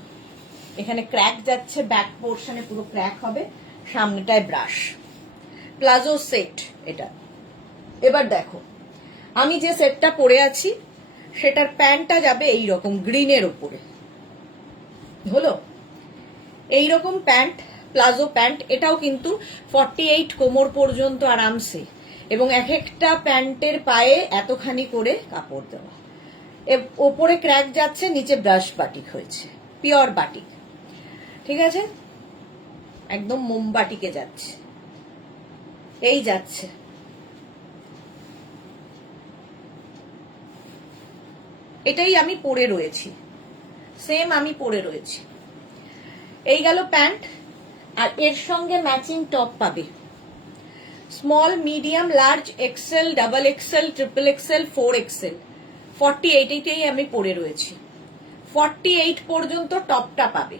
এখানে ক্র্যাক যাচ্ছে, ব্যাক পোর্শনে পুরো ক্র্যাক হবে, সামনেটায় ব্রাশ। প্লাজো সেট এটা, এবার দেখো, আমি যে সেটটা পরে আছি সেটার প্যান্টটা যাবে এইরকম গ্রিনের ওপরে, হলো এইরকম প্যান্ট, প্লাজো প্যান্ট। এটাও কিন্তু 48 কোমর পর্যন্ত আরামসে, এবং এক একটা প্যান্টের পায়ে এতখানি করে কাপড় দেওয়া, ওপরে ক্র্যাক যাচ্ছে, নিচে ব্রাশ বাটিক হয়েছে, পিওর বাটিক, ঠিক আছে, একদম মোমবাটিকে যাচ্ছে, এই যাচ্ছে। এটাই আমি পরে রয়েছি, সেম আমি পরে রয়েছি। এই গেল প্যান্ট, আর এর সঙ্গে ম্যাচিং টপ পাবে, small, medium, large, XL, double XL, triple XL, 4XL, 48, এইটাই আমি পরে রয়েছি। 48 পর্যন্ত টপটা পাবে,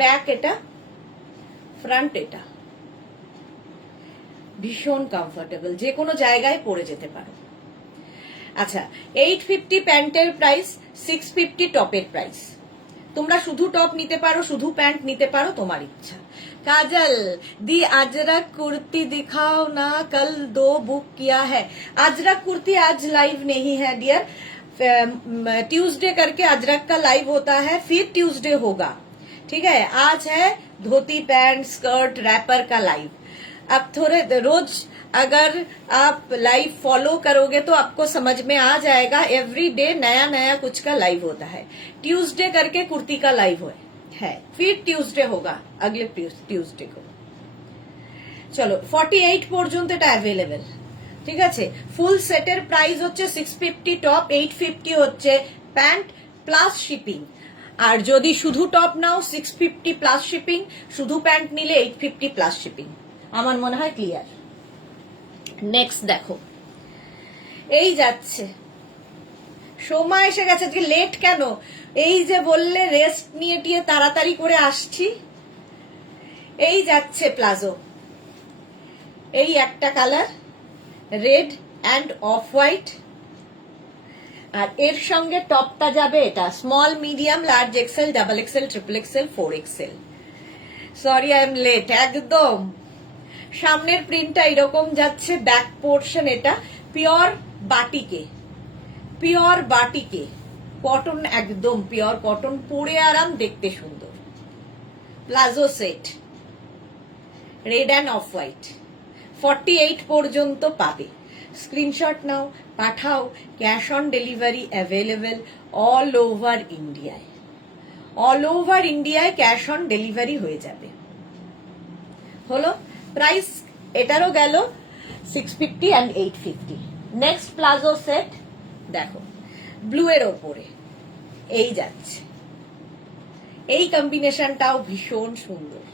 ব্যাক এটা, ফ্রন্ট এটা, ভীষণ কমফোর্টেবল, যে কোনো জায়গায় পরে যেতে পারো। আচ্ছা, 850 প্যান্টের প্রাইস, 650 টপের প্রাইস। তোমরা শুধু টপ নিতে পারো, শুধু প্যান্ট নিতে পারো, তোমার ইচ্ছা। काजल दी अजरक कुर्ती दिखाओ ना, कल 2 बुक किया है। अजरक कुर्ती आज लाइव नहीं है डियर, ट्यूसडे करके अजरक का लाइव होता है, फिर ट्यूसडे होगा, ठीक है। आज है धोती पैंट स्कर्ट रैपर का लाइव। अब थोड़े रोज अगर आप लाइव फॉलो करोगे तो आपको समझ में आ जाएगा, एवरी डे नया नया कुछ का लाइव होता है। ट्यूसडे करके कुर्ती का लाइव है, फिर ट्यूसडे होगा अगले ट्यूसडे को। चलो 48 পর্যন্ত এটা অ্যাভেলেবেল, ঠিক আছে। ফুল সেটের প্রাইস হচ্ছে 650 টপ, 850 হচ্ছে প্যান্ট প্লাস শিপিং। আর যদি শুধু টপ নাও 650 প্লাস শিপিং, শুধু প্যান্ট নিলে 850 প্লাস শিপিং। আমার মনে হয় ক্লিয়ার। নেক্সট দেখো, এই যাচ্ছে, সময় এসে গেছে, আজকে লেট কেন? এই যে বললে রেস্ট নিয়ে টিয়ে তাড়াতাড়ি করে আসছি। এই যাচ্ছে প্লাজো, এই একটা colour red and off white, আর এর সঙ্গে টপটা যাবে এটা small, medium, large XL, double XL, triple XL, 4XL। Sorry I am late, একদম সামনের প্রিন্টটা এরকম যাচ্ছে, ব্যাক পোর্শন এটা পিওর বাটিকে, পিওর বাটিকে, কটন, একদম পিওর কটন, পরে আরাম, দেখতে সুন্দর। Palazzo set red and off white, 48 পর্যন্ত পাবে। স্ক্রিনশট নাও, পাঠাও, cash on delivery available all over ইন্ডিয়ায়, অল ওভার ইন্ডিয়ায় ক্যাশ অন ডেলিভারি হয়ে যাবে। হলো প্রাইস এটারও গেল 650 and 850। নেক্সট প্লাজো সেট দেখো, ব্লু এর ওপরে এই যাচ্ছে, এই কম্বিনেশনটাও ভীষণ সুন্দর।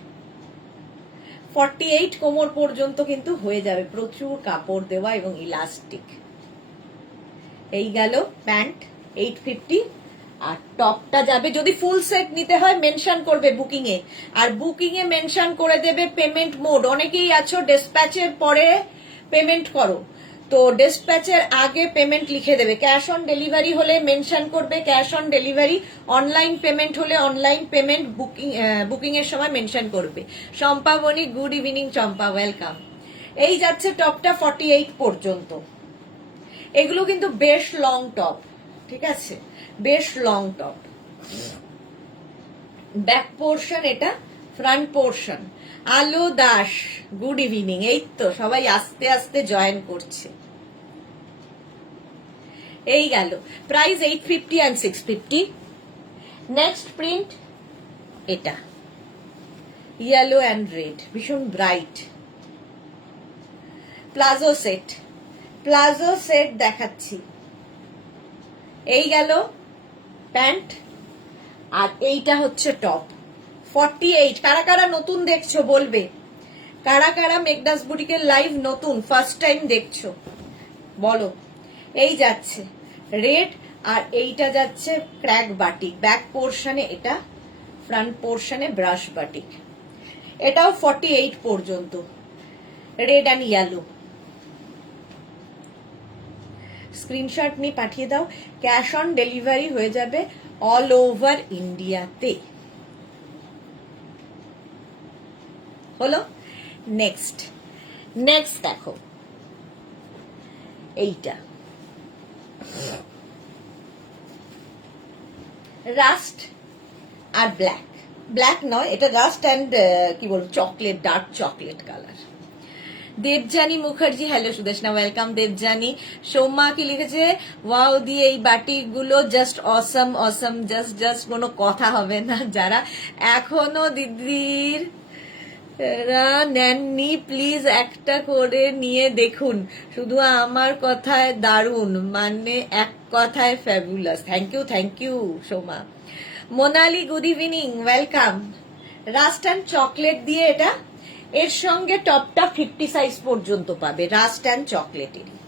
48 কোমর পর্যন্ত কিন্তু হয়ে যাবে, প্রচুর কাপড় দেওয়া এবং ইলাস্টিক। এই গেল প্যান্ট 850, আর টপটা যাবে, যদি ফুল সেট নিতে হয় মেনশন করবে বুকিং এ, আর বুকিং এ মেনশন করে দেবে পেমেন্ট মোড। অনেকেই আছো ডিসপ্যাচের পরে পেমেন্ট করো, তো ডিসপ্যাচের আগে পেমেন্ট লিখে দেবে। ক্যাশ অন ডেলিভারি হলে মেনশন করবে cash on delivery, online payment হলে অনলাইন পেমেন্ট, বুকিং এর সময় মেনশন করবে। চম্পা বনি, গুড ইভিনিং চম্পা, ওয়েলকাম। এই যাচ্ছে টপটা 48 পর্যন্ত। এগুলো কিন্তু বেশ লং টপ, ঠিক আছে, বেশ লং টপ। ব্যাক পোর্শন এটা, ফ্রন্ট পোর্শন। আলো দাস, গুড ইভিনিং। এই তো সবাই আস্তে আস্তে জয়েন করছে। এই গেল প্রাইস 850 and 650। নেক্সট প্রিন্ট এটা ইয়েলো অ্যান্ড রেড, ভীষণ bright. Palazzo set, palazzo set দেখাচ্ছি। এই গেল প্যান্ট, আর এইটা হচ্ছে টপ। 48। কারা কারা নতুন দেখছো বলবে, কারা কারা মেঘনাস বুটিকের লাইভ নতুন ফার্স্ট টাইম দেখছো বলো। এই যাচ্ছে রেড, আর এইটা যাচ্ছে ক্র্যাক বাটিক। ব্যাক পোর্শনে এটা, ফ্রন্ট পোর্শনে ব্রাশ বাটিক। এটাও 48 পর্যন্ত, রেড অ্যান্ড ইয়েলো। স্ক্রিনশট নিয়ে পাঠিয়ে দাও, ক্যাশ অন ডেলিভারি হয়ে যাবে অল ওভার ইন্ডিয়াতে। হলো নেক্সট, নেক্সট দেখো, এইটা রাস্ট আর ব্ল্যাক, ব্ল্যাক নয় এটা রাস্ট অ্যান্ড কি বলবো chocolate, dark chocolate colour. Debjani Mukherjee, hello Sudeshna, welcome Debjani. Soumya কি লিখেছে, ওয়াও দিয়ে এই বাটিগুলো জাস্ট অসম অসম, জাস্ট কোনো কথা হবে না। যারা এখনো দিদির নেননি প্লিজ একটা করে নিয়ে দেখুন, শুধু আমার কথায় দারুণ, মানে এক কথায় fabulous. Thank you Soma. Monali good evening, welcome. Rust and chocolate দিয়ে এটা, এর সঙ্গে টপটা 50 সাইজ পর্যন্ত পাবে, রাস্ট অ্যান্ড চকলেটেরই,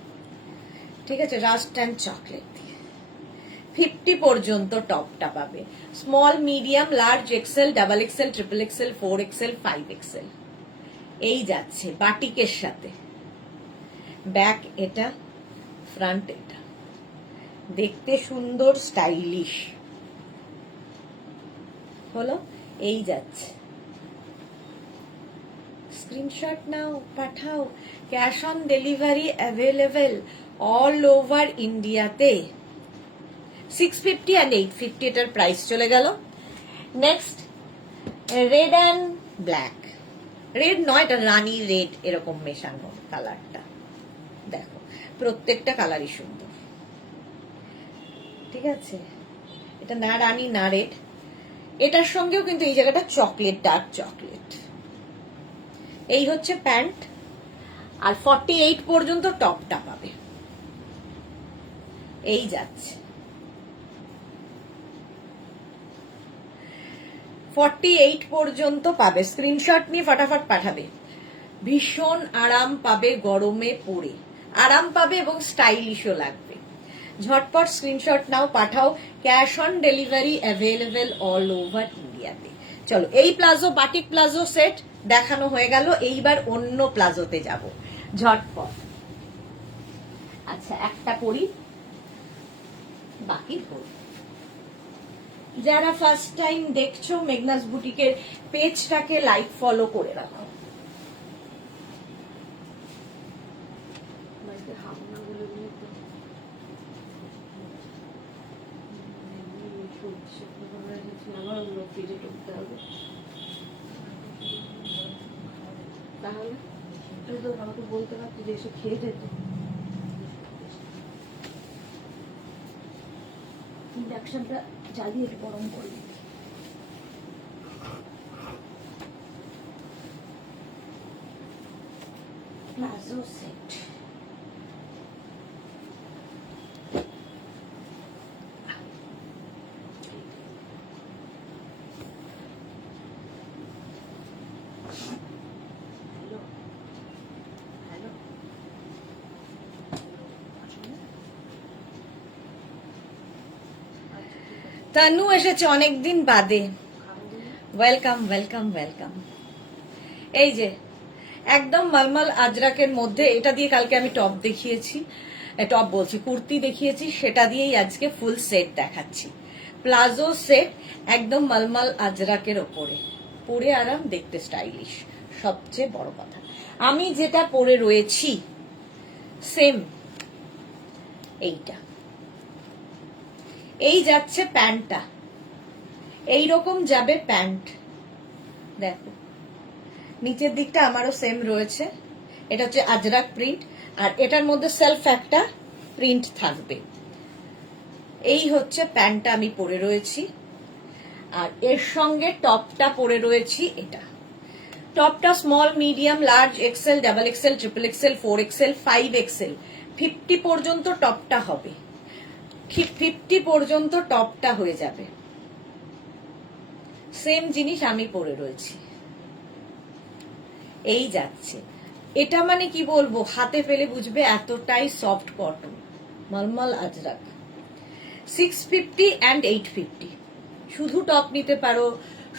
ঠিক আছে, রাস্ট অ্যান্ড চকলেট দিয়ে 50 পর্যন্ত টপটা পাবে। Small, medium, large, XL, double XL, triple XL, 4 XL, 5 XL এই যাচ্ছে বাটিকের সাথে। ব্যাক এটা, ফ্রন্ট এটা, দেখতে সুন্দর স্টাইলিশ হলো। এই যাচ্ছে, স্ক্রিনশট নাও, পাঠাও। Cash on delivery available all over ইন্ডিয়াতে। 650 অ্যান্ড 850 এটার প্রাইস চলে গেল। Next red and black, red নয় এটা রানী রেড, এরকম মেশানো কালারটা দেখো, প্রত্যেকটা কালারই সুন্দর, ঠিক আছে। এটা না রানী না রেড, এটার সঙ্গেও কিন্তু এই জায়গাটা চকলেট, ডার্ক চকলেট। এই হচ্ছে প্যান্ট, আর 48 পর্যন্ত টপটা পাবে। এই যাচ্ছে 48 পর্যন্ত পাবে, স্ক্রিনশট নিয়ে ফটাফট পাঠাবে। ভীষণ আরাম পাবে, গরমে পরে আরাম পাবে এবং স্টাইলিশও লাগবে। ঝটপট স্ক্রিনশট নাও, পাঠাও। Cash on delivery available all over ইন্ডিয়াতে। চলো, এই প্লাজো, বাটিক প্লাজো সেট দেখানো হয়ে গেল, এইবার অন্য প্লাজোতে যাব ঝটপট। আচ্ছা একটা পরি, বাকি পরি। যারা ফার্স্ট টাইম দেখছো মেঘনাস বুটিকের পেজটাকে লাইক ফলো করে রাখো। তাহলে তুই তো আমাকে বলতে পারতি যে এসে খেয়ে যেত। ইন্ডাকশনটা জ্বালিয়ে একটু গরম করে দিই। প্লাজো সেট, তানু এসেছে অনেকদিন বাদে, ওয়েলকাম ওয়েলকাম ওয়েলকাম। এই যে একদম মালমাল আজরাকের মধ্যে, এটা দিয়ে কালকে আমি টপ দেখিয়েছি, টপ বলছি কুর্তি দেখিয়েছি, সেটা দিয়েই আজকে ফুল সেট দেখাচ্ছি। প্লাজো সেট একদম মালমাল আজরাকের ওপরে, পরে আরাম, দেখতে স্টাইলিশ। সবচেয়ে বড় কথা, আমি যেটা পরে রয়েছি সেম এইটা। এই যাচ্ছে প্যান্টটা, এইরকম যাবে প্যান্ট, দেখো নিচের দিকটা আমারও সেম রয়েছে। এটা হচ্ছে আজরাক প্রিন্ট, আর এটার মধ্যে সেলফ একটা প্রিন্ট থাকবে। এই হচ্ছে প্যান্টটা আমি পরে রয়েছি, আর এর সঙ্গে টপটা পরে রয়েছি এটা। টপটা small, medium, large, XL, double XL, triple XL, 4 XL, 5 XL, 50 পর্যন্ত টপটা হবে, 50 পর্যন্ত টপটা হয়ে যাবে। সেম জিনিস আমি পরে রয়েছি, এই যাচ্ছে। এটা মানে কি বলবো, হাতে পেলে বুঝবে, এতটাই সফট কটন, মলমল আজরাক। 650 অ্যান্ড 850, শুধু টপ নিতে পারো,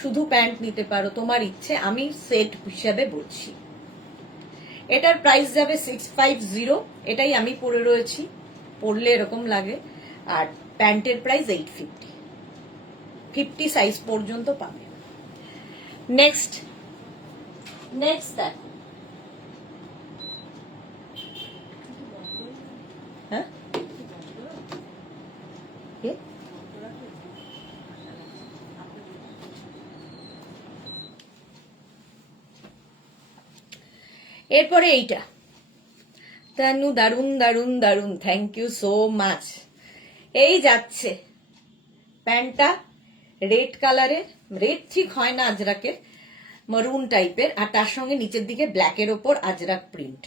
শুধু প্যান্ট নিতে পারো, তোমার ইচ্ছে, আমি সেট হিসাবে বলছি। এটার প্রাইস যাবে 650, এটাই আমি পরে রয়েছি, পরলে এরকম লাগে। আর প্যান্টের প্রাইস 850, 50 সাইজ পর্যন্ত পাবে। নেক্সট দেখো, হ্যাঁ কে? এরপরে এইটা তানু, দারুন দারুন দারুন, থ্যাংক ইউ সো মাচ। এই যাচ্ছে প্যান্টটা রেড কালারের, রেড ঠিক হয় না আজরাকের, মারুন টাইপের, আর তার সঙ্গে নিচের দিকে ব্ল্যাকের ওপর আজরাক প্রিন্ট।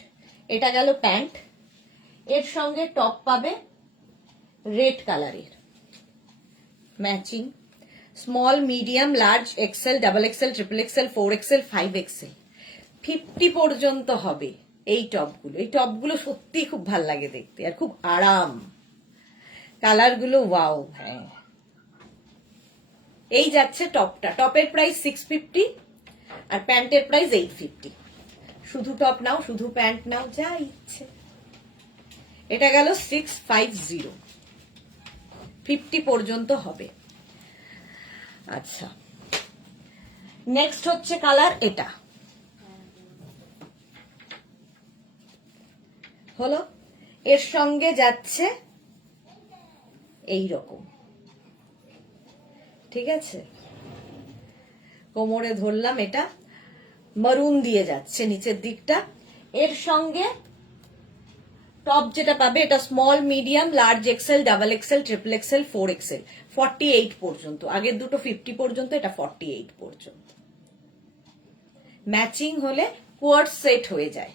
এটা গেল প্যান্ট। এর সঙ্গে টপ পাবে রেড কালারের matching, small, medium, large, XL, double XL, triple XL, 4XL, 5XL, 50 পর্যন্ত হবে এই টপগুলো। এই টপগুলো সত্যি খুব ভাল লাগে দেখতে আর খুব আরাম, কালারগুলো ওয়াও। হ্যাঁ, এই যাচ্ছে টপটা। টপের প্রাইস 650 আর প্যান্টের প্রাইস 850। শুধু টপ নাও, শুধু প্যান্ট নাও, যা ইচ্ছে। এটা গেল 650, 50 পর্যন্ত হবে। আচ্ছা, নেক্সট হচ্ছে কালার এটা হলো, এর সঙ্গে যাচ্ছে এই রকম, ঠিক আছে, কোমরে ধরলাম, এটা মারুন দিয়ে যাচ্ছে নিচের দিকটা। এর সঙ্গে টপ যেটা পাবে এটা small, medium, large XL, double XL, triple XL, 4XL, 48 পর্যন্ত। আগের দুটো 50 পর্যন্ত, এটা 48 পর্যন্ত। ম্যাচিং হলে কোয়ার্ট সেট হয়ে যায়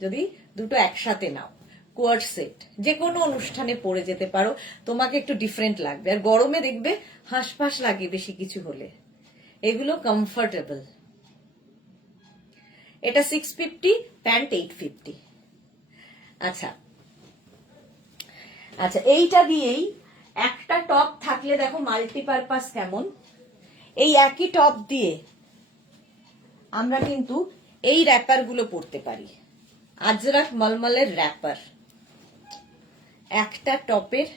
যদি দুটো একসাথে নাও। কোয়ার্ট সেট যে কোনো অনুষ্ঠানে পরে যেতে পারো, তোমাকে একটু ডিফারেন্ট লাগবে। আর গরমে দেখবে হাঁসফাঁস লাগে বেশি কিছু হলে, এগুলো কমফোর্টেবল। এটা 650, প্যান্ট 850। আচ্ছা আচ্ছা, এইটা দিয়েই একটা টপ থাকলে দেখো মাল্টিপারপাস কেমন। এই একই টপ দিয়ে আমরা কিন্তু এই র্যাপার গুলো পরতে পারি, আজরাক মলমলের র্যাপার। একটা টপের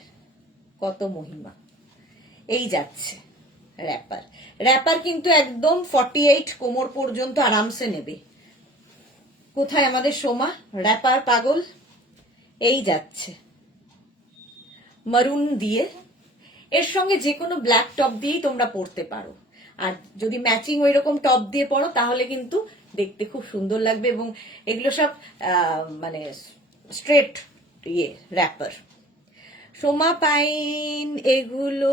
কত মহিমা। এই যাচ্ছে র্যাপার। র্যাপার কিন্তু একদম 48 কোমর পর্যন্ত আরামসে নেবে। কোথায় আমাদের সোমা, র্যাপার পাগল। এই যাচ্ছে মারুন দিয়ে, এর সঙ্গে যে কোনো ব্ল্যাক টপ দিয়েই তোমরা পরতে পারো। আর যদি ম্যাচিং ওই রকম টপ দিয়ে পরো তাহলে কিন্তু দেখতে খুব সুন্দর লাগবে। এবং এগুলো সব মানে স্ট্রেট ইয়ে র্যাপার। সোমা পাইন এগুলো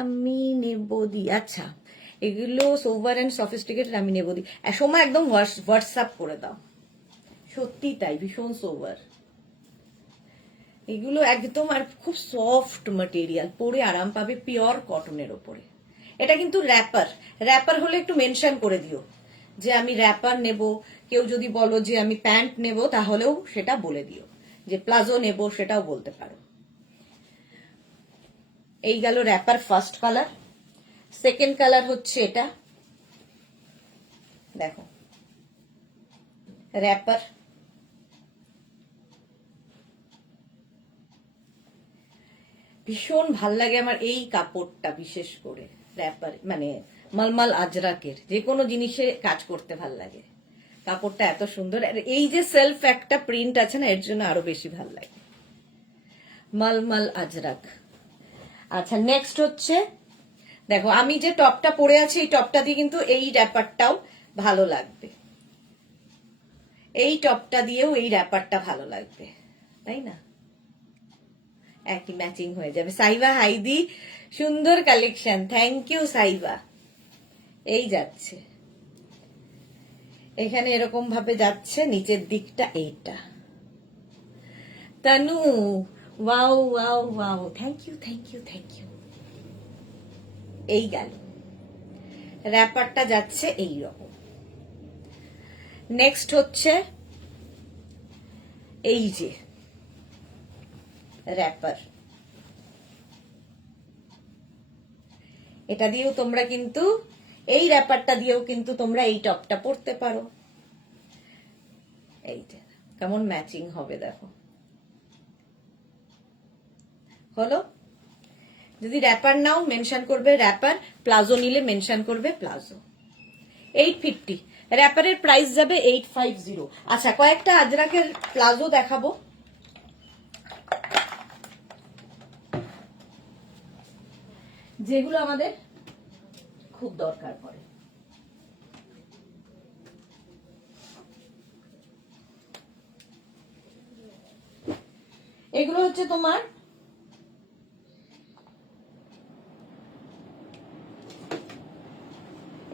আমি নেব দি। আচ্ছা, এগুলো সোভার অ্যান্ড সফিস্টিকেটেড, আমি নেব দি। সোমা একদম হোয়াটসঅ্যাপ করে দাও, সত্যি তাই, ভীষণ সোভার এগুলো একদম। আর খুব সফট ম্যাটেরিয়াল, পরে আরাম পাবে, পিওর কটনের ওপরে। এটা কিন্তু র্যাপার। র্যাপার হলে একটু মেনশন করে দিও যে আমি র্যাপার নেব। কেউ যদি বলো যে আমি প্যান্ট নেব তাহলেও সেটা বলে দিও, যে প্লাজো নেব সেটাও বলতে পারো। এই গেল wrapper first colour. Second colour হচ্ছে এটা, দেখো র্যাপার। ভীষণ ভাল লাগে আমার এই কাপড়টা, বিশেষ করে র্যাপার মানে মলমল আজরাকের যে কোনো জিনিসে কাজ করতে ভাল লাগে। কাপড়টা এত সুন্দর, আর এই যে সেলফ একটা প্রিন্ট আছে না, এর জন্য আরো বেশি ভাল লাগে। মলমল আজরাক। আচ্ছা, নেক্সট হচ্ছে দেখো, আমি যে টপটা পরে আছি এই টপটা দিয়ে কিন্তু এই র্যাপারটাও ভালো লাগবে। এই টপটা দিয়েও এই র্যাপারটা ভালো লাগবে, তাই না? একই ম্যাচিং হয়ে যাবে। সাইবা হাইদি, সুন্দর কালেকশন, থ্যাংক ইউ সাইবা। এই যাচ্ছে এখানে এরকম ভাবে যাচ্ছে, নিচের দিকটা এইটা। Tanu, wow wow wow, thank you thank you thank you. এই গেল র্যাপারটা যাচ্ছে এই রকম। নেক্সট হচ্ছে এই যে র্যাপার, এটা দিয়েও তোমরা কিন্তু, এই র্যাপারটা দিয়েও কিন্তু তোমরা এই টপটা পরতে পারো। এইটা কেমন ম্যাচিং হবে দেখো। হলো, যদি র্যাপার নাও মেনশন করবে র্যাপার, প্লাজো নিলে মেনশন করবে প্লাজো। 850 র্যাপারের প্রাইস যাবে 850। আচ্ছা, কয়েকটা আজরাকের প্লাজো দেখাবো। যেগুলো আমাদের খুব দরকার পড়ে। এগুলো হচ্ছে তোমার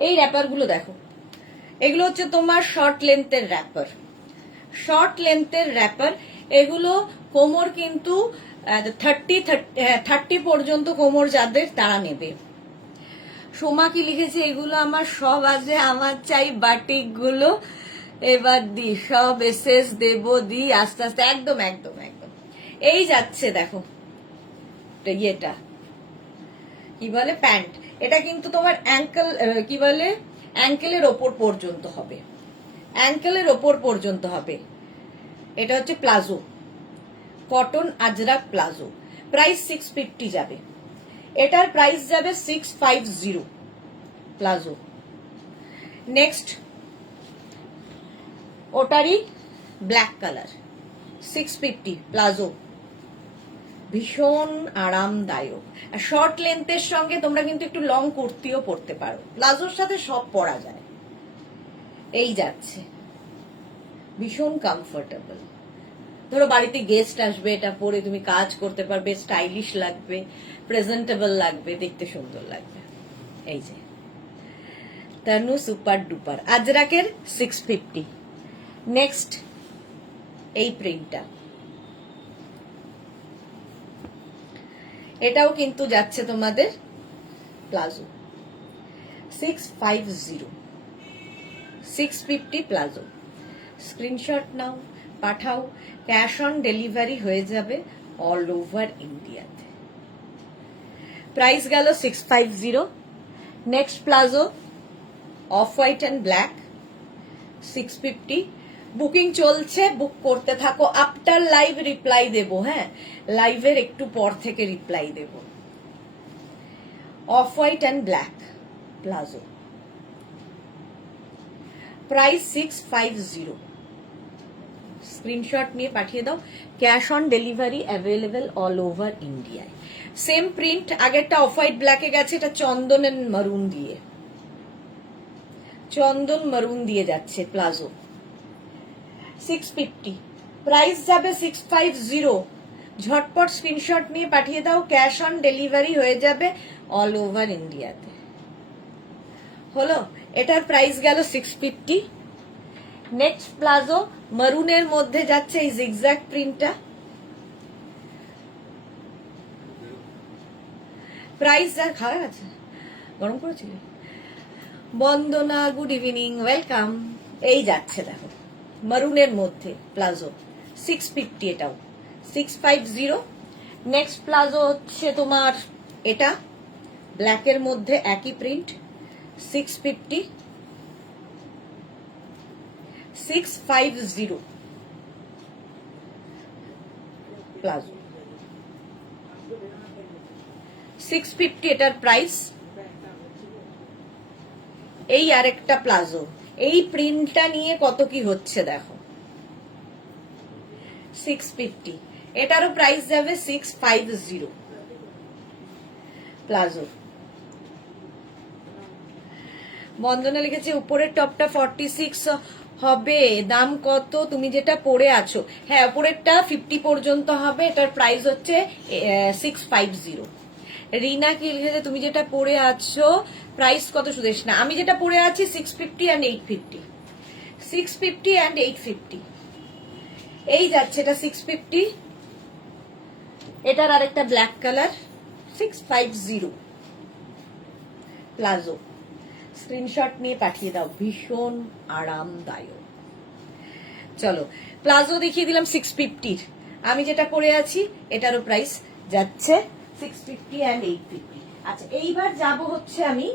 এই র্যাপার গুলো দেখো, এগুলো হচ্ছে তোমার শর্ট লেন্থের র্যাপার, শর্ট লেন্থের র্যাপার। এগুলো কোমর কিন্তু 30 পর্যন্ত কোমর যাদের তারা নেবে। সোমা কি লিখেছে, এগুলো আমার সব আছে, আমার চাই বাটিক গুলো, এবার দি সব এসএস দেব, দি আস্তে আস্তে, একদম একদম একদম। এই যাচ্ছে দেখো ইয়েটা কি বলে প্যান্ট, এটা কিন্তু তোমার অ্যাঙ্কেল কি বলে অ্যাঙ্কেলের ওপর পর্যন্ত হবে, অ্যাঙ্কেলের ওপর পর্যন্ত হবে। এটা হচ্ছে palazzo, cotton Ajrak palazzo, price 650 যাবে। এটার প্রাইস যাবে 650 প্লাজো। নেক্সট ওটারই ব্ল্যাক কালার, 650 প্লাজো, ভীষণ আরামদায়ক। আর শর্ট লেন্থের সঙ্গে তোমরা কিন্তু একটু লং কুর্তিও পরতে পারো, প্লাজোর সাথে সব পরা যায়। এই যাচ্ছে, ভীষণ কমফোর্টেবল। ধরো বাড়িতে গেস্ট আসবে, এটা পরে তুমি কাজ করতে পারবে, স্টাইলিশ লাগবে, প্রেজেন্টেবল লাগবে, দেখতে সুন্দর লাগবে। এই যে তানু সুপার ডুপার আজরাকের 650। নেক্সট এই প্রিন্টটা, এটাও কিন্তু যাচ্ছে তোমাদের প্লাজো, 650 650 প্লাজো। স্ক্রিনশট নাও, পাঠাও, ক্যাশ অন ডেলিভারি হয়ে যাবে অল ওভার ইন্ডিয়াতে। প্রাইস গেল 650। Next palazzo of white and black, 650। Booking চলছে, বুক করতে থাকো, আফটার লাইভ রিপ্লাই দেব। হ্যাঁ, লাইভের একটু পর থেকে রিপ্লাই দেব। Off white and black palazzo, price 650। Screenshot নিয়ে পাঠিয়ে দাও, cash on delivery available all over ইন্ডিয়ায়। সেম প্রিন্ট, আগেরটা অফ হোয়াইট ব্ল্যাকে গেছে, এটা চন্দন এন্ড মারুন দিয়ে, চন্দন মারুন দিয়ে যাচ্ছে প্লাজো, 650। প্রাইস যাবে 650। ঝটপট স্ক্রিনশট নিয়ে পাঠিয়ে দাও, ক্যাশ অন ডেলিভারি হয়ে যাবে অল ওভার ইন্ডিয়াতে। হলো, এটার প্রাইস গেল 650। নেক্সট প্লাজো মারুনের মধ্যে যাচ্ছে এই জিগজ্যাগ প্রিন্টটা, প্রাইস যা খাওয়া গেছে, গরম করেছিল। বন্দনা গুড ইভিনিং, ওয়েলকাম। এই যাচ্ছে দেখো মারুনের মধ্যে প্লাজো, 650, এটাও 650। নেক্সট প্লাজো হচ্ছে তোমার এটা ব্ল্যাকের মধ্যে একই প্রিন্ট, 650 650 প্লাজো, 650 এটার প্রাইস। এই আরেকটা প্লাজো, এই প্রিন্টটা নিয়ে কত কি হচ্ছে দেখো, 650, এটারও প্রাইস যাবে 650 প্লাজো। বন্দনা লিখেছে উপরের টপটা 46 হবে, দাম কত তুমি যেটা পরে আছো? হ্যাঁ, উপরেরটা 50 পর্যন্ত হবে, এটার প্রাইস হচ্ছে 650। রিনা কি লিখেছে তুমি যেটা পরে আছো প্রাইস কত? সুদেশ না, আমি যেটা পরে আছি 650 and 850, 650 and 850। এই যাচ্ছে এটা 650। এটার আরেকটা ব্ল্যাক কালার, 650 প্লাজো। স্ক্রিনশট নিয়ে পাঠিয়ে দাও, ভীষণ আরামদায়ক। চলো প্লাজো দেখিয়ে দিলাম 650-র, আমি যেটা পরে আছি এটারও প্রাইস যাচ্ছে 650 and 850। আচ্ছা, এইবার যাব হচ্ছে আমি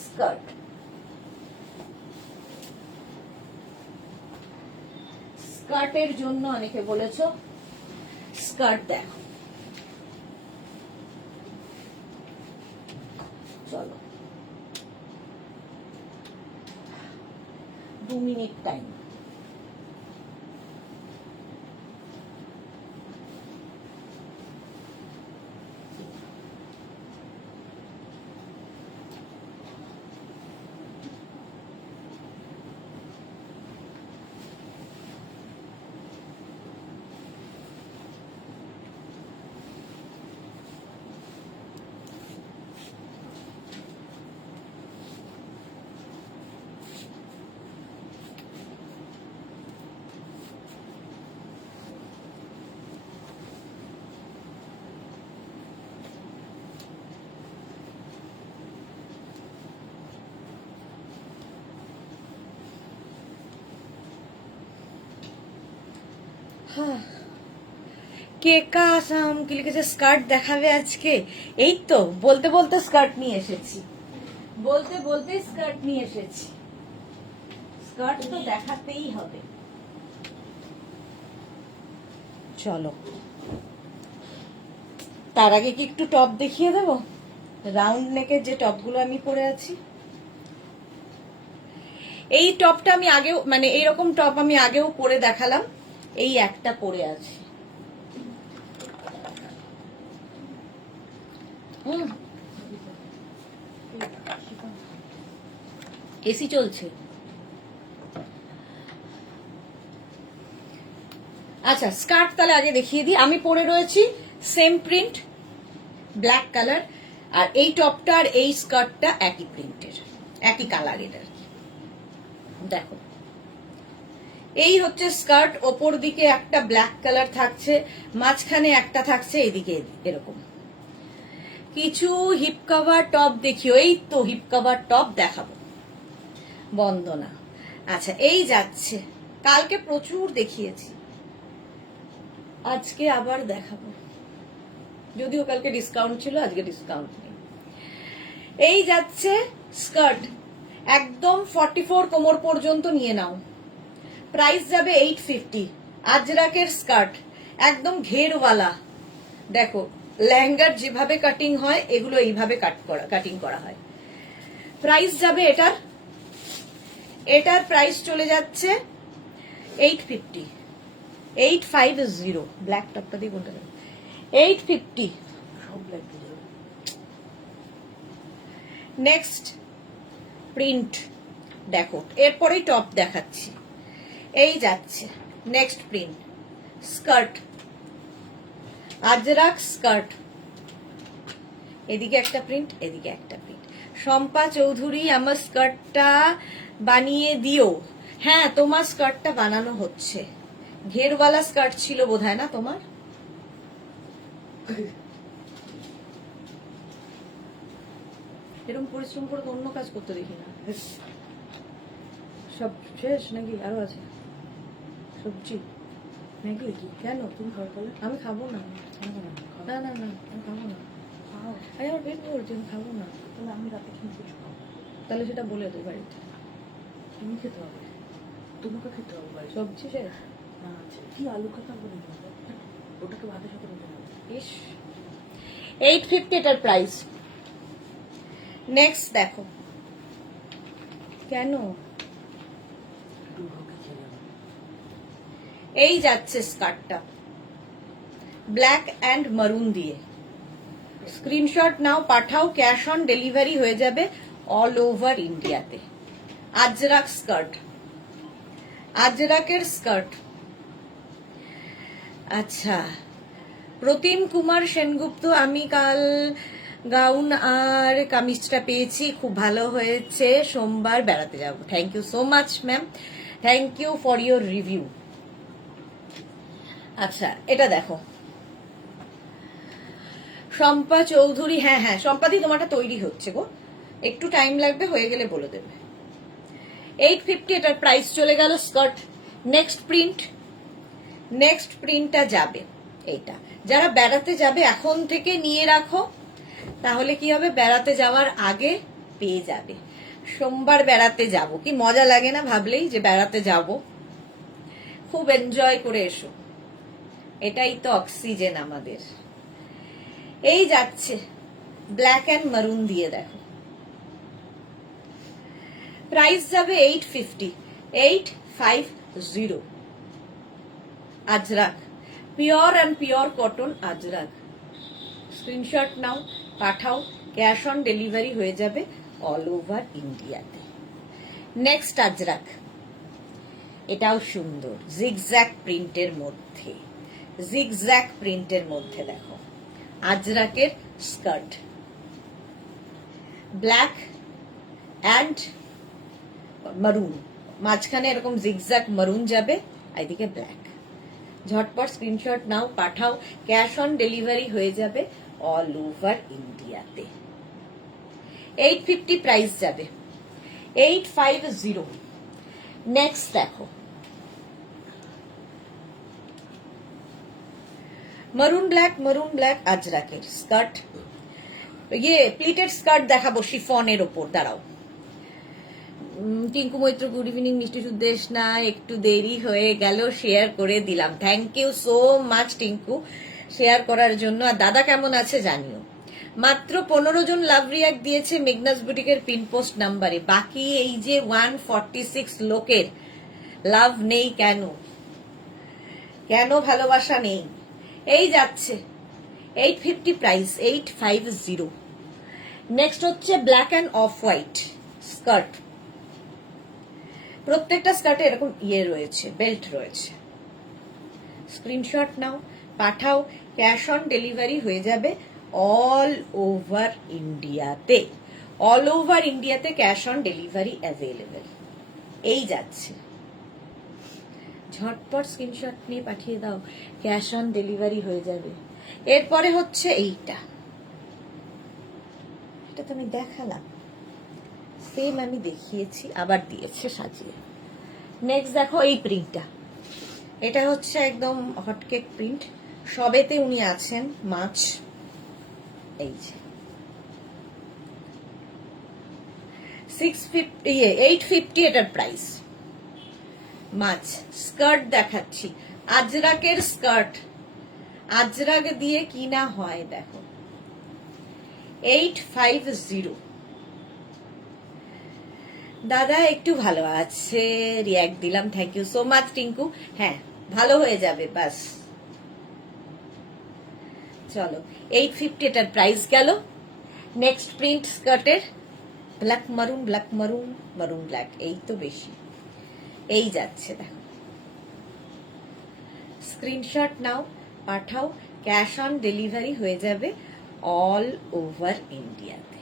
স্কার্ট। স্কার্টের জন্য অনেকে বলেছো, স্কার্ট দেখো। চলো মিনিট টাইম। কে কাসাম কি লিখেছে, স্কার্ট দেখাবে আজকে? এই তো বলতে বলতে স্কার্ট নিয়ে এসেছি, বলতে বলতে স্কার্ট নিয়ে এসেছি। স্কার্ট তো দেখাতেই হবে। চলো, তার আগে কি একটু টপ দেখিয়ে দেবো, রাউন্ড নেকের যে টপগুলো আমি পরে আছি। এই টপটা আমি আগেও, মানে এইরকম টপ আমি আগেও পরে দেখালাম, এই একটা পরে আছি। এসি চলছে। আচ্ছা, স্কার্ট তাহলে আগে দেখিয়ে দিই। আমি পরে রয়েছি সেম প্রিন্ট, ব্ল্যাক কালার, আর এই টপটা আর এই স্কার্টটা একই প্রিন্টের, একই কালারের আর কি। দেখো, এই হচ্ছে স্কার্ট, ওপর দিকে একটা ব্ল্যাক কালার থাকছে, মাঝখানে একটা থাকছে এদিকে এরকম। কিছু হিপ কভার টপ দেখিও, এই তো হিপ কভার টপ দেখাবো, বন্দনা। আচ্ছা, এই যাচ্ছে, কালকে প্রচুর দেখিয়েছি, আজকে আবার দেখাবো, যদিও কালকে ডিসকাউন্ট ছিল, আজকে ডিসকাউন্ট নেই। এই যাচ্ছে স্কার্ট, একদম 44 কোমর পর্যন্ত নিয়ে নাও, প্রাইস যাবে 850। আজরাকের স্কার্ট, একদম ঘেরওয়ালা। দেখো, লেহেঙ্গার যেভাবে কাটিং হয় এগুলো এইভাবে কাটিং করা হয়। প্রাইস যাবে এটার প্রাইস চলে যাচ্ছে 850, 850। ব্ল্যাক টপটা দিয়ে কোনটা 850। নেক্সট প্রিন্ট দেখো, এরপরেই টপ দেখাচ্ছি। এই যাচ্ছে next print, skirt, Ajrak skirt, এদিকে একটা প্রিন্ট, এদিকে একটা প্রিন্ট। শম্পা চৌধুরী, আমার স্কার্টটা বানিয়ে দিও। হ্যাঁ, তোমার স্কার্টটা বানানো হচ্ছে, ঘেরওয়ালা স্কার্ট ছিল বোধহয় না তোমার? এরকম পরিশ্রম করে তো অন্য কাজ করতে দেখি না। সব শেষ নাকি আরো আছে? সবজি নাকি? কেন তুমি খাবে বলে? আমি খাবো না, না না না, আমি খাবো না। আরে আমার পেট ভরছে, আমি খাবো না। তাহলে আমি রাতে কিন্তু কিছু খাবো, তাহলে সেটা বলে দেয় বাড়িতে। তুমি খেতে হবে, তোমাকে খেতে হবে বাড়ি। সবজি শেষ না আছে কি, আলু খাতা বলে ওটাকে ভাতের সাথে রেখে দেবো। ইস, 850 এটার প্রাইস। নেক্সট দেখো, কেন এই যাচ্ছে স্কার্টটা, ব্ল্যাক অ্যান্ড মারুন দিয়ে। স্ক্রিনশট নাও, পাঠাও, ক্যাশ অন ডেলিভারি হয়ে যাবে অল ওভার ইন্ডিয়াতে। আজরাক স্কার্ট, আজরাকের স্কার্ট। আচ্ছা, প্রতিম কুমার সেনগুপ্ত, আমি কাল গাউন আর কামিজটা পেয়েছি, খুব ভালো হয়েছে, সোমবার বেড়াতে যাব। Thank you so much ma'am, thank you for your review. আচ্ছা, এটা দেখো, শম্পা চৌধুরী, হ্যাঁ হ্যাঁ শম্পাদি, তোমারটা তৈরি হচ্ছে গো, একটু টাইম লাগবে, হয়ে গেলে বলে দেবে। 850 এটার প্রাইস চলে গেল। স্কার্ট, নেক্সট প্রিন্ট, নেক্সট প্রিন্টটা যাবে এইটা। যারা বেড়াতে যাবে এখন থেকে নিয়ে রাখো, তাহলে কি হবে, বেড়াতে যাওয়ার আগে পেয়ে যাবে। সোমবার বেড়াতে যাব, কি মজা লাগে না ভাবলেই যে বেড়াতে যাব, খুব এনজয় করে এসো, এটাই তো অক্সিজেন আমাদের। এই যাচ্ছে ব্ল্যাক অ্যান্ড মারুন দিয়ে, দেখো প্রাইস যাবে 850। 850 Ajrak, pure and pure cotton Ajrak. Screenshot নাও, পাঠাও, ক্যাশ অন ডেলিভারি হয়ে যাবে অল ওভার ইন্ডিয়াতে। নেক্সট আজরাক, এটাও সুন্দর, জিগজ্যাগ প্রিন্টের মধ্যে, জিগজ্যাগ প্রিন্টের মধ্যে দেখো আজরাকের স্কার্ট, ব্ল্যাক অ্যান্ড মারুন, মাঝখানে এরকম জিগজ্যাগ মারুন যাবে, এদিকে ব্ল্যাক। ঝটপট স্ক্রিনশট নাও, পাঠাও, ক্যাশ অন ডেলিভারি হয়ে যাবে অল ওভার ইন্ডিয়াতে। 850 প্রাইস যাবে, 850। নেক্সট দেখো মারুন ব্ল্যাক আজরাকের স্কার্ট, ইয়ে প্লিটেড স্কার্ট দেখাবো শিফনের ওপর, দাঁড়াও। Tinku Maitra, good evening. মিষ্টি সুদেশ না, একটু দেরি হয়ে গেল, শেয়ার করে দিলাম। Thank you so much Tinku, share করার জন্য। আর দাদা কেমন আছে জানিও। মাত্র 15 জন লাভ রিয়াক্ট দিয়েছে মেঘনাস বুটিকের পিন পোস্ট নাম্বারে, বাকি এই যে 146 লোকের লাভ নেই কেন, কেন ভালোবাসা নেই? এই যাচ্ছে 850 প্রাইস, 850। নেক্সট হচ্ছে black and off white skirt, প্রত্যেকটা স্কার্টে এরকম ইয়ে রয়েছে, বেল্ট রয়েছে। স্ক্রিনশট নাও, পাঠাও, ক্যাশ অন ডেলিভারি হয়ে যাবে অল ওভার ইন্ডিয়াতে। অল ওভার ইন্ডিয়াতে ক্যাশ অন ডেলিভারি অ্যাভেলেবেল। এই যাচ্ছে, ঝটপট স্ক্রিনশট নিয়ে পাঠিয়ে দাও, ক্যাশ অন ডেলিভারি হয়ে যাবে। এরপরে হচ্ছে এইটা, এটা তো আমি দেখালাম, সেম আমি দেখিয়েছি, আবার দিয়েছে সাজিয়ে। নেক্সট দেখো এই প্রিন্টটা, এটা হচ্ছে একদম হটকেক প্রিন্ট, সবেতে উনি আছেন মাছ। এই যে 850 এটার প্রাইস। মাছ স্কার্ট দেখাচ্ছি, আজরাকের স্কার্ট, আজরাক দিয়ে কিনা হয় দেখো, 850। দাদা একটু ভালো আছে, রিয়াক্ট দিলাম, thank you so much Tinku. হ্যাঁ ভালো হয়ে যাবে বাস। চলো 850 এটার প্রাইস গেল। নেক্সট প্রিন্ট স্কার্টের ব্ল্যাক মারুন, ব্ল্যাক মারুন, মারুন ব্ল্যাক, এই তো বেশি। এই যাচ্ছে দেখো, স্ক্রিনশট নাও, পাঠাও, ক্যাশ অন ডেলিভারি হয়ে যাবে অল ওভার ইন্ডিয়াতে।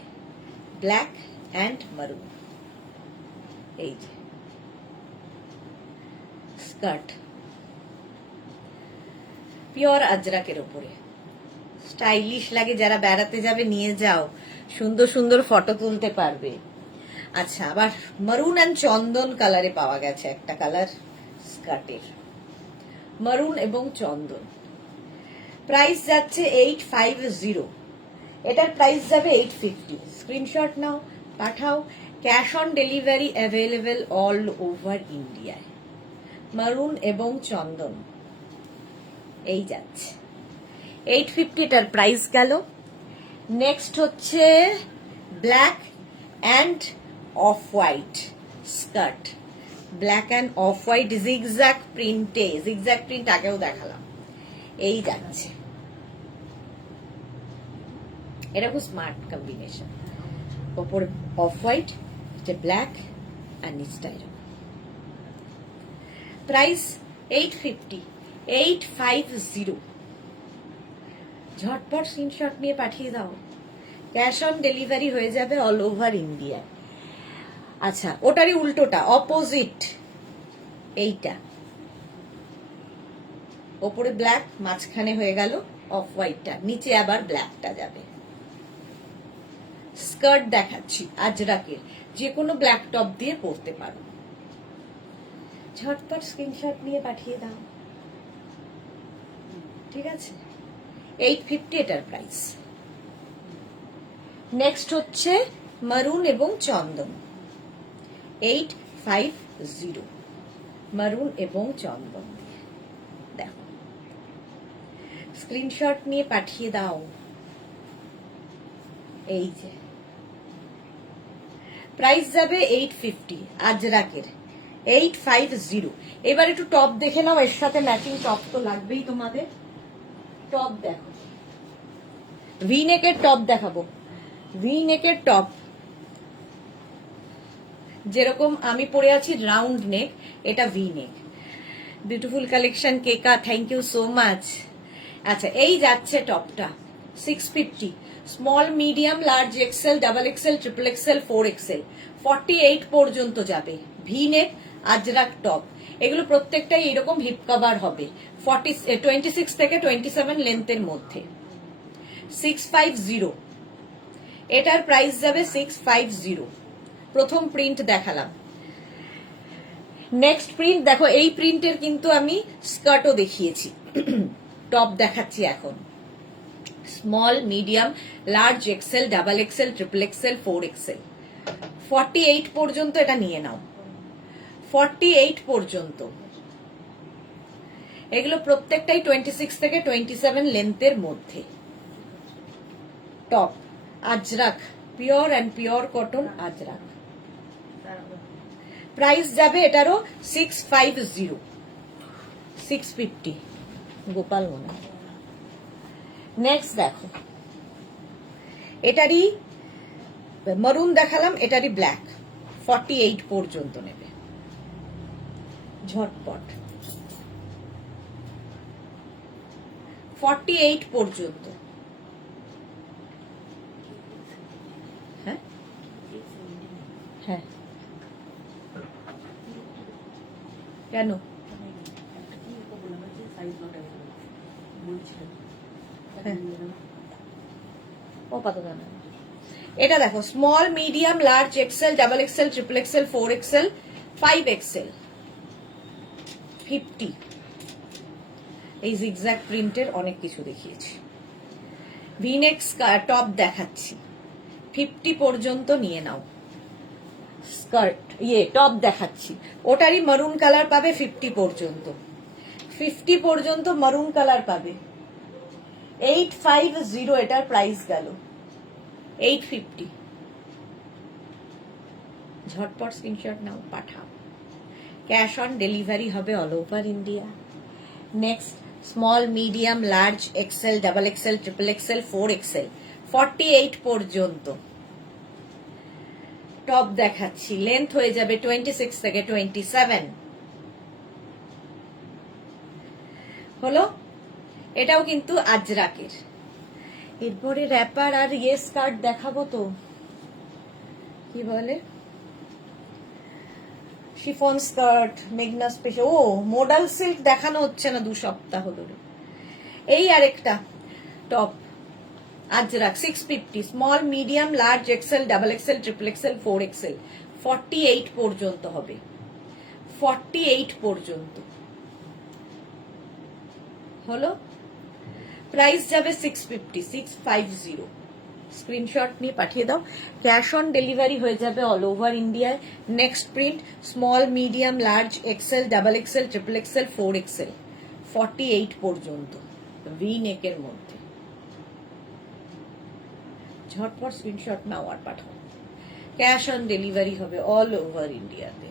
ব্ল্যাক অ্যান্ড মারুন, এই যে স্কার্ট, পিওর আজরাকের উপরে, স্টাইলিশ লাগে, যারা বেড়াতে যাবে নিয়ে যাও, সুন্দর সুন্দর ফটো তুলতে পারবে। আচ্ছা, আবার মারুন অ্যান্ড চন্দন কালারে পাওয়া গেছে একটা কালার স্কার্টের, মারুন এবং চন্দন। প্রাইস যাচ্ছে 850, এটার প্রাইস যাবে 850। স্ক্রিনশট নাও, পাঠাও, cash on delivery available all over ইন্ডিয়ায়। মারুন এবং চন্দন, এই যাচ্ছে 850, এটার প্রাইস গেল। নেক্সট হচ্ছে black and off white skirt, black and off white zigzag প্রিন্টে, জিগজ্যাগ প্রিন্ট আগেও দেখালাম। এই যাচ্ছে, এটা খুব স্মার্ট কম্বিনেশন, ওপরে অফ হোয়াইট, এটা ব্ল্যাক আর নিচটা এরকম। প্রাইস 850, 850। ঝটপট স্ক্রিনশট নিয়ে পাঠিয়ে দাও, ক্যাশ অন ডেলিভারি হয়ে যাবে অল ওভার ইন্ডিয়া। আচ্ছা, ওটারই উল্টোটা, অপোজিট, এইটা ওপরে ব্ল্যাক, মাঝখানে হয়ে গেল অফ হোয়াইটটা, নিচে আবার ব্ল্যাকটা যাবে। স্কার্ট দেখাচ্ছি আজরাকের, যে কোনো ব্ল্যাক টপ দিয়ে পরতে পারো। ঝটপট স্ক্রিনশট নিয়ে পাঠিয়ে দাও, ঠিক আছে। 850 এটার প্রাইস। নেক্সট হচ্ছে মারুন এবং চন্দন, 850, মারুন এবং চন্দন। দেখো, স্ক্রিনশট নিয়ে পাঠিয়ে দাও। এই যে প্রাইস যাবে 850 আজরাকের, 850। এবার একটু টপ দেখে নাও, এর সাথে ম্যাচিং টপ তো লাগবেই তোমাদের। টপ দেখো, ভি নেকের টপ দেখাবো। ভি নেকের টপ যেরকম আমি পরে আছি রাউন্ড নেক, এটা V neck. Beautiful collection Keka, thank you so much. আচ্ছা, এই যাচ্ছে টপটা 650, small medium large XL double XL triple XL 4XL 48 পর্যন্ত যাবে। ভি নেক আজরাক টপ, এগুলো প্রত্যেকটাই এরকম হিপ কভার হবে। 26 থেকে 27 লেন্থের মধ্যে। 650, এটার প্রাইস যাবে 650। প্রথম প্রিন্ট দেখালাম। নেক্সট প্রিন্ট দেখো, এই প্রিন্টের কিন্তু আমি স্কার্টও দেখিয়েছি। টপ দেখাচ্ছি এখন। Small medium large XL double XL triple XL 4XL 48 পর্যন্ত এটা নিয়ে নাও। 48 পর্যন্ত, এগুলো প্রত্যেকটাই 26 থেকে 27 লেন্থের মধ্যে। Top Ajrak, pure and pure cotton Ajrak. Price যাবে এটারও 650, 650 গোপাল মনে। নেক্সট দেখো, এটারই মারুন দেখালাম, এটারই ব্ল্যাক। 48 পর্যন্ত নেবে, ঝটপট 48 পর্যন্ত। হ্যাঁ হ্যাঁ, কেন? ও পাতা না। এটা দেখো, small medium large XL double XL triple XL 4XL 5XL 50। এই জিগজ্যাগ প্রিন্টের অনেক কিছু দেখিয়েছি। ভিনেক টপ দেখাচ্ছি, 50 পর্যন্ত নিয়ে নাও। স্কার্ট টপ দেখাচ্ছি, ওটারই মারুন কালার পাবে 50 পর্যন্ত। 50 পর্যন্ত মারুন কালার পাবে। 850 এটার প্রাইস গেল, 850। ঝটপট স্ক্রিনশট নাও, পাঠাও। ক্যাশ অন ডেলিভারি হবে all over India. Next, small medium large XL double XL triple XL 4XL 48 পর্যন্ত। টপ দেখাচ্ছি, লেন্থ হয়ে যাবে 26 থেকে 27। হলো, এটাও কিন্তু আজরাকের। এরপরে র্যাপার আর স্কার্ট দেখাবো তো, কি বলে শিফন স্কার্ট, মেঘনা স্পেশাল। ও মোডাল সিল্ক দেখানো হচ্ছে না 2 সপ্তাহ ধরে। এই আরেকটা top Ajrak 650, small medium large XL double XL triple XL 4XL 48 পর্যন্ত হবে। 48 পর্যন্ত হলো, প্রাইস যাবে 650, 650। স্ক্রিনশট নিয়ে পাঠিয়ে দাও। ক্যাশ অন ডেলিভারি হয়ে যাবে অল ওভার ইন্ডিয়ায়। Next print, small medium large XL double XL triple XL 4XL 48 পর্যন্ত, ভি নেকের মধ্যে। ঝটপট স্ক্রিনশট নাও আর পাঠাও। ক্যাশ অন ডেলিভারি হবে অল ওভার ইন্ডিয়াতে।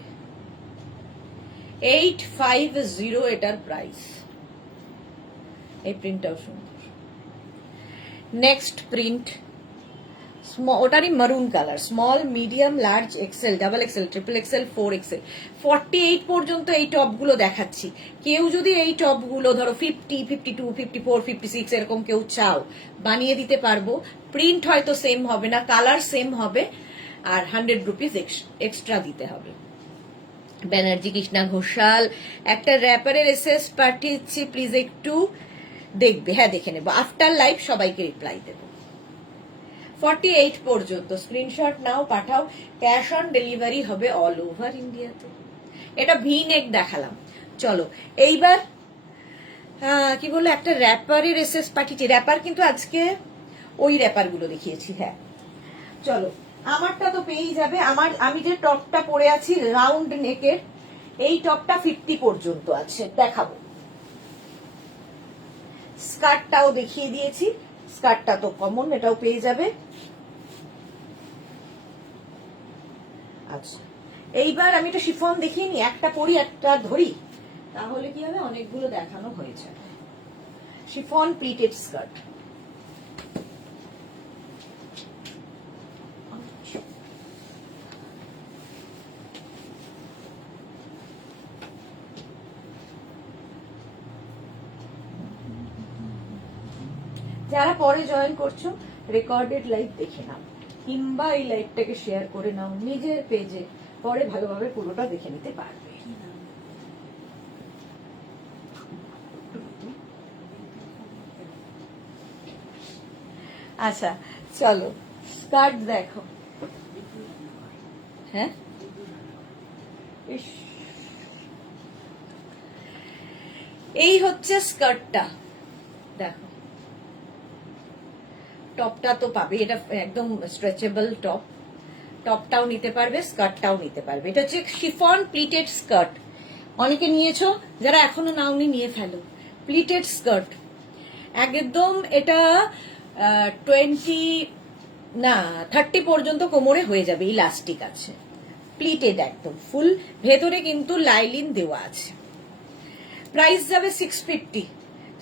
850 এটার প্রাইস। এই প্রিন্টটাও সুন্দর। নেক্সট প্রিন্ট, ওটারই maroon colour, small medium large XL double XL triple XL 4XL 48 পর্যন্ত এই টপগুলো দেখাচ্ছি। কেউ যদি এই টপগুলো ধরো 50, 52, 54, 56 এরকম কেউ চাও, বানিয়ে দিতে পারবো। প্রিন্ট হয়তো সেম হবে না, কালার সেম হবে, আর 100 রুপিস এক্সট্রা দিতে হবে। ব্যানার্জি কৃষ্ণা ঘোষাল একটা র্যাপারের এসএস পাঠিয়েছি, প্লিজ একটু দেখবে। হ্যাঁ দেখে নেবো, আফটার লাইভ সবাইকে রিপ্লাই দেবো। 48 পর্যন্ত স্ক্রিনশট নাও, পাঠাও। ক্যাশ অন ডেলিভারি হবে অল ওভার ইন্ডিয়াতে। এটা ভি নেক দেখালাম। চলো এইবার কি বললো, একটা র্যাপারের এসএস পাঠিয়েছি। র্যাপার কিন্তু আজকে ওই র্যাপার গুলো দেখিয়েছি। হ্যাঁ চলো, আমারটা তো পেয়েই যাবে। আমি যে টপটা পরে আছি রাউন্ড নেকের, এই টপটা 50 পর্যন্ত আছে, দেখাবো। স্কার্টটাও দেখিয়ে দিয়েছি, স্কার্টটা তো কমন, এটাও পেয়ে যাবে। আচ্ছা, এইবার আমি একটা শিফন দেখিয়ে নি, একটা পরি একটা ধরি, তাহলে কি হবে, অনেকগুলো দেখানো হয়েছে। শিফন প্লিটেড স্কার্ট, যারা পরে জয়েন করছো রেকর্ডেড লাইভ দেখে নাও, কিংবা এই লাইভটাকে শেয়ার করে নাও নিজের পেজে, পরে ভালোভাবে পুরোটা দেখে নিতে পারবে। আচ্ছা চলো স্কার্ট দেখো। হ্যাঁ এই হচ্ছে স্কার্টটা, দেখো টপটা তো পাবে, এটা একদম স্ট্রেচেবল টপ, টপটাও নিতে পারবে স্কার্টটাও নিতে পারবে। এটা হচ্ছে শিফন প্লিটেড স্কার্ট, অনেকে নিয়েছো, যারা এখনো নাওনি নিয়ে ফেলো। প্লিটেড স্কার্ট একদম, এটা 30 পর্যন্ত কোমরে হয়ে যাবে, ইলাস্টিক আছে, প্লিটেড একদম ফুল, ভেতরে কিন্তু লাইলিন দেওয়া আছে। প্রাইস যাবে 650,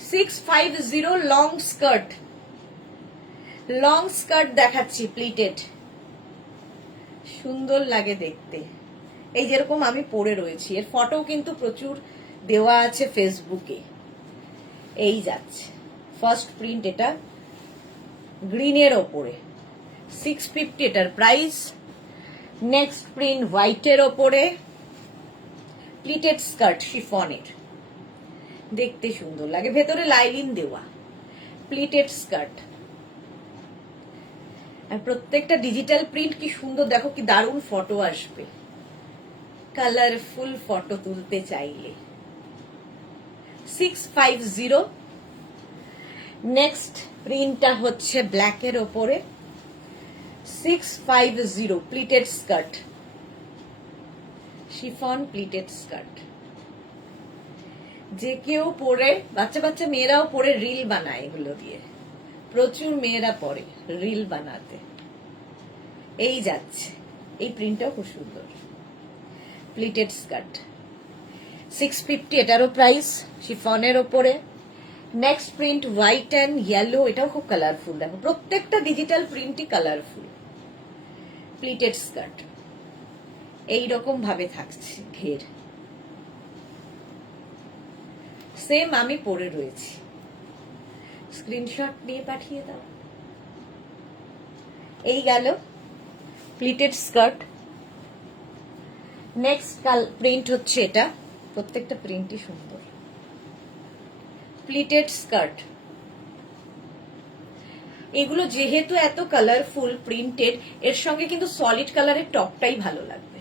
650। লং স্কার্ট, লং স্কার্ট দেখাচ্ছি প্লিটেড, সুন্দর লাগে দেখতে, এই যেরকম আমি পরে রয়েছি, এর ফটো কিন্তু প্রচুর দেওয়া আছে ফেসবুকে। এই যাচ্ছে ফার্স্ট প্রিন্ট, এটা গ্রিনের ওপরে 650 এটার প্রাইস। নেক্সট প্রিন্ট হোয়াইটের ওপরে, প্লিটেড স্কার্ট শিফনের, দেখতে সুন্দর লাগে, ভেতরে লাইলিন দেওয়া, প্লিটেড স্কার্ট। আর প্রত্যেকটা ডিজিটাল প্রিন্ট কি সুন্দর, দেখো কি দারুণ ফটো আসবে, কালারফুল ফটো তুলতে চাইলে। 650। নেক্সট প্রিন্টটা হচ্ছে ব্ল্যাকের ওপরে, 650 pleated skirt, chiffon pleated skirt. যে কেউ পরে, বাচ্চা বাচ্চা মেয়েরাও পরে রিল বানায় এগুলো দিয়ে, প্রচুর মেয়েরা পরে রিল বানাতে। এই যাচ্ছে, এই প্রিন্টটাও খুব সুন্দর, প্লিটেড স্কার্ট 650 এটারও প্রাইস, শিফনের ওপরে। Next print white and yellow, এটাও খুব কালারফুল, দেখো প্রত্যেকটা ডিজিটাল প্রিন্টই কালারফুল, প্লিটেড স্কার্ট এইরকম ভাবে থাকছে ঘের, সেম আমি পরে রয়েছি, স্ক্রিনশট নিয়ে পাঠিয়ে দাও। এই গেল প্লিটেড স্কার্ট। নেক্সট প্রিন্ট হচ্ছে এটা, প্রত্যেকটা প্রিন্টই সুন্দর, প্লিটেড স্কার্ট। এগুলো যেহেতু এত কালারফুল প্রিন্টেড, এর সঙ্গে কিন্তু সলিড কালারের টপটাই ভালো লাগবে।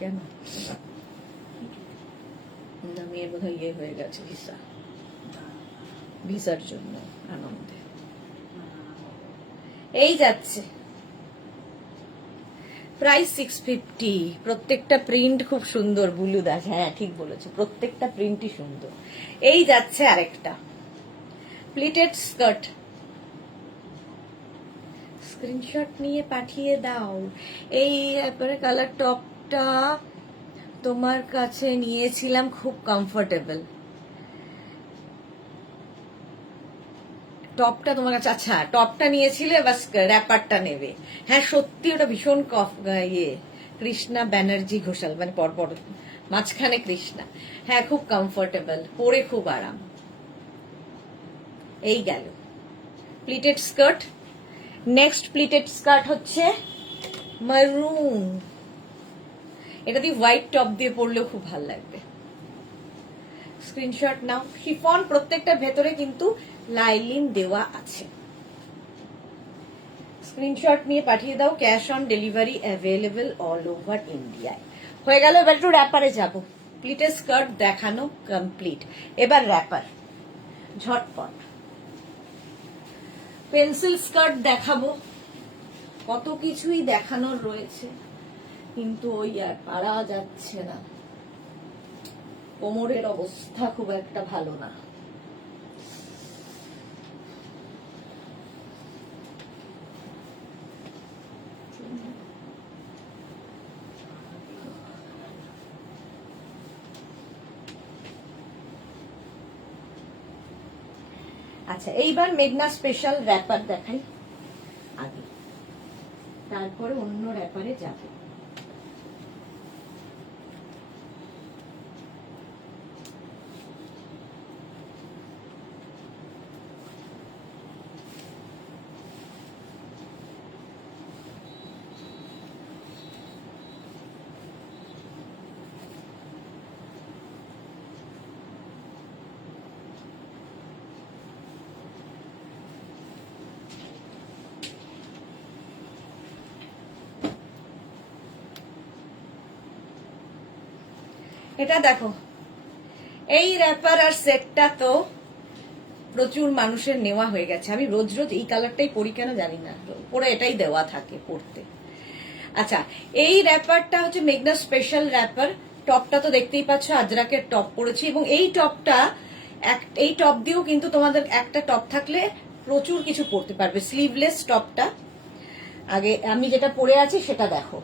কেন মেয়ের বোধহয় ইয়ে হয়ে গেছে, ভিসার জন্য আনন্দে। এই যাচ্ছে প্রাইস 650, প্রত্যেকটা প্রিন্ট খুব সুন্দর, বুলু দাস হ্যাঁ ঠিক বলেছে, প্রত্যেকটা প্রিন্টই সুন্দর। এই যাচ্ছে আরেকটা প্লিটেড স্কার্ট, স্ক্রিনশট নিয়ে পাঠিয়ে দাও। এই একবারে কালার টপটা তোমার কাছে নিয়েছিলাম, খুব কমফোর্টেবল টপটা তোমার কাছে, আচ্ছা টপটা নিয়েছিলে, বাস র্যাপারটা নেবে। হ্যাঁ সত্যি ওটা ভীষণ ইয়ে, কৃষ্ণা ব্যানার্জি ঘোষাল, মানে পরপর মাঝখানে কৃষ্ণা, হ্যাঁ খুব কমফোর্টেবল, পরে খুব আরাম। এই গেল pleated skirt. Next pleated skirt হচ্ছে মারুন, এটা দিয়ে হোয়াইট টপ দিয়ে পরলেও খুব ভালো লাগবে, স্ক্রিনশট নাও। শিফন, প্রত্যেকটার ভেতরে কিন্তু লাইলিন দেওয়া আছে, স্ক্রিনশট নিয়ে পাঠিয়ে দাও। Cash on delivery available all over ইন্ডিয়ায়। হয়ে গেল, এবার একটু র্যাপারে যাবো। প্লিটেড স্কার্ট দেখানো কমপ্লিট, এবার র্যাপার ঝটপট। পেন্সিল স্কার্ট দেখাবো, কত কিছুই দেখানোর রয়েছে, কিন্তু ওই আর পারা যাচ্ছে না, কোমরের অবস্থা খুব একটা ভালো না। আচ্ছা, এইবার মেঘনা স্পেশাল র্যাপার দেখাই আগে, তারপরে অন্য র্যাপারে যাবে। এটা দেখো, এই র্যাপার আর সেটটা তো প্রচুর মানুষের নেওয়া হয়ে গেছে। আমি রোজ রোজ এই কালারটাই পরি কেন জানি না, পরে এটাই দেওয়া থাকে পড়তে। আচ্ছা, এই র্যাপারটা হচ্ছে মেঘনা স্পেশাল র্যাপার। টপটা তো দেখতেই পাচ্ছ, আজরাকের টপ পরেছি, এবং এই টপটা এই টপ দিয়েও কিন্তু তোমাদের একটা টপ থাকলে প্রচুর কিছু পরতে পারবে। স্লিভলেস টপটা আগে আমি যেটা পরে আছি সেটা দেখো।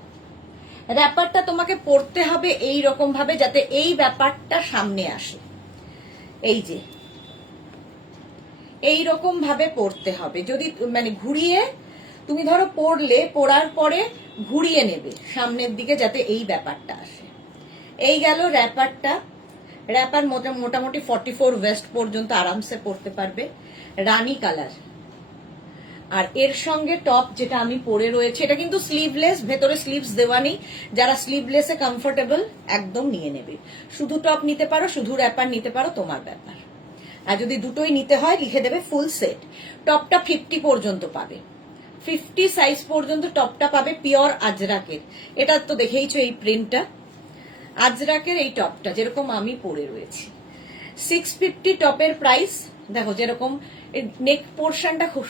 র্যাপারটা তোমাকে পরতে হবে এই রকম ভাবে যাতে এই ব্যাপারটা সামনে আসে। এই যে এই রকম ভাবে পরতে হবে। যদি মানে ঘুরিয়ে তুমি ধরো পরলে, পরার পরে ঘুরিয়ে নেবে সামনের দিকে যাতে এই ব্যাপারটা আসে। এই গেল র্যাপারটা। র্যাপার মোটামুটি 44 ওয়েস্ট পর্যন্ত আরামসে পরতে পারবে, রানী কালার। আর এর সঙ্গে টপ যেটা আমি পরে রয়েছে, এটা কিন্তু স্লিভলেস, ভেতরে স্লিভস দেওয়া নেই। যারা স্লিভলেসে কমফোর্টেবল একদম নিয়ে নেবে। শুধু টপ নিতে পারো, শুধু র্যাপার নিতে পারো, তোমার ব্যাপার। আর যদি দুটোই নিতে হয় লিখে দেবে ফুল সেট। টপটা 50 পর্যন্ত পাবে, 50 সাইজ পর্যন্ত টপটা পাবে। পিওর আজরাকের, এটা তো দেখেইছো এই প্রিন্টটা। আজরাকের এই টপটা যেরকম আমি পরে রয়েছি, 650 টপের প্রাইস। দেখো যেরকম নেক পোর্শনটা খুব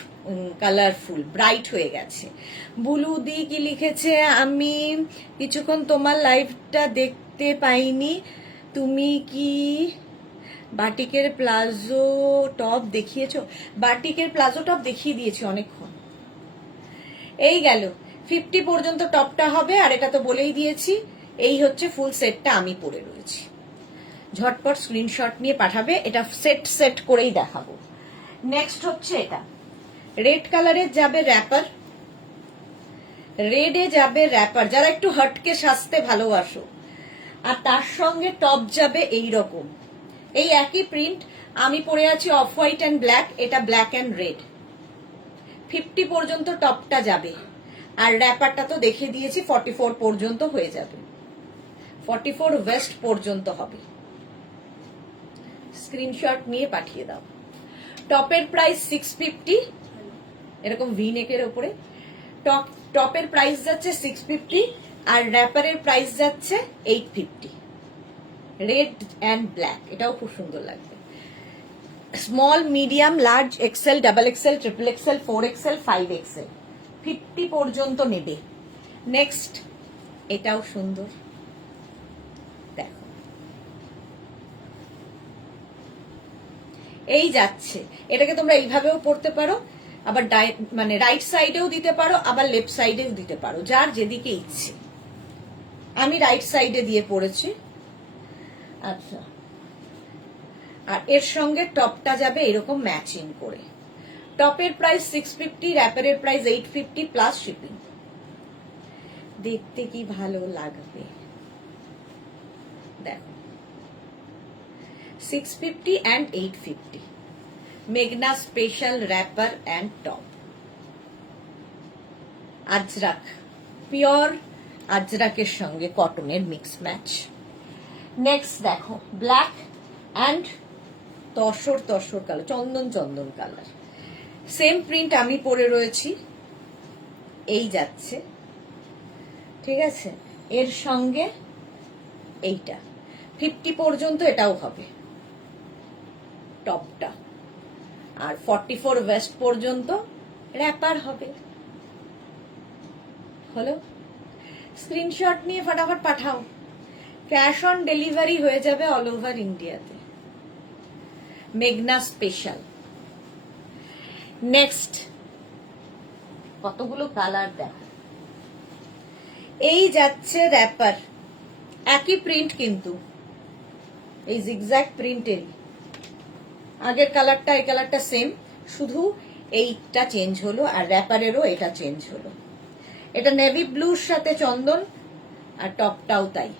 কালারফুল, ব্রাইট হয়ে গেছে। বুলুদি কি লিখেছে, আমি কিছুক্ষণ তোমার লাইভটা দেখতে পাইনি, তুমি কি বাটিকের প্লাজো টপ দেখিয়েছো? বাটিকের প্লাজো টপ দেখিয়ে দিয়েছি অনেকক্ষণ। এই গেল 50 পর্যন্ত টপটা হবে, আর এটা তো বলেই দিয়েছি। এই হচ্ছে ফুল সেটটা আমি পরে রয়েছি। ঝটপট স্ক্রিনশট নিয়ে পাঠাবে, এটা সেট করেই দেখাবো। নেক্সট হচ্ছে এটা রেড কালারের যাবে র্যাপার, রেডে যাবে র্যাপার যারা একটু হটকে সাজতে ভালোবাসো। আর তার সঙ্গে টপ যাবে এই রকম, এই একই প্রিন্ট। আমি পরে আছি অফ হোয়াইট অ্যান্ড ব্ল্যাক, এটা ব্ল্যাক অ্যান্ড রেড। 50 পর্যন্ত টপটা যাবে, আর র্যাপারটা তো দেখে দিয়েছি 44 পর্যন্ত হয়ে যাবে, 44 ওয়েস্ট পর্যন্ত হবে। স্ক্রিনশট নিয়ে পাঠিয়ে দাও। টপের প্রাইস 650, এরকম ভি নেকের উপরে টপের প্রাইস যাচ্ছে 650, আর র্যাপারের প্রাইস যাচ্ছে 850। রেড অ্যান্ড ব্ল্যাক, এটাও খুব সুন্দর লাগবে। Small, medium, large, XL, double XL, triple XL, 4XL, 5XL, 50 পর্যন্ত নেবে। নেক্সট এটাও সুন্দর, দেখো এই যাচ্ছে। এটাকে তোমরা এইভাবেও পড়তে পারো, আবার মানে রাইট সাইডেও দিতে পারো, আবার লেফট সাইডেও দিতে পারো, যার যেদিকে ইচ্ছে। আমি রাইট সাইডে দিয়ে পড়েছি। আচ্ছা, আর এর সঙ্গে টপটা যাবে এরকম ম্যাচিং করে। টপের প্রাইস 650, র্যাপারের প্রাইস 850 প্লাস শিপিং। দেখতে কি ভালো লাগবে দেখো, 650 and 850, মেঘনা special wrapper and top. Ajrak, pure আজরাকের সঙ্গে কটনের মিক্স ম্যাচ। নেক্সট দেখো ব্ল্যাক অ্যান্ড তসর কালার, চন্দন কালার। সেম প্রিন্ট আমি পরে রয়েছি, এই যাচ্ছে, ঠিক আছে। এর সঙ্গে এইটা 50 পর্যন্ত এটাও হবে টপটা, আর 44 ওয়েস্ট পর্যন্ত র্যাপার হবে। হলো, স্ক্রিনশট নিয়ে ফটাফট পাঠাও। ক্যাশ অন ডেলিভারি হয়ে যাবে অল ওভার ইন্ডিয়াতে। মেঘনা স্পেশাল। নেক্সট কতগুলো কালার দেখো, এই যাচ্ছে র্যাপার, একই প্রিন্ট কিন্তু এই জিগজ্যাগ প্রিন্টেরই। আগের কালারটা এই কালারটা সেম, শুধু এইটা চেঞ্জ হলো, আর র্যাপারেরও এটা চেঞ্জ হলো। এটা নেভি ব্লুর সাথে চন্দন, আর টপটাও তাই।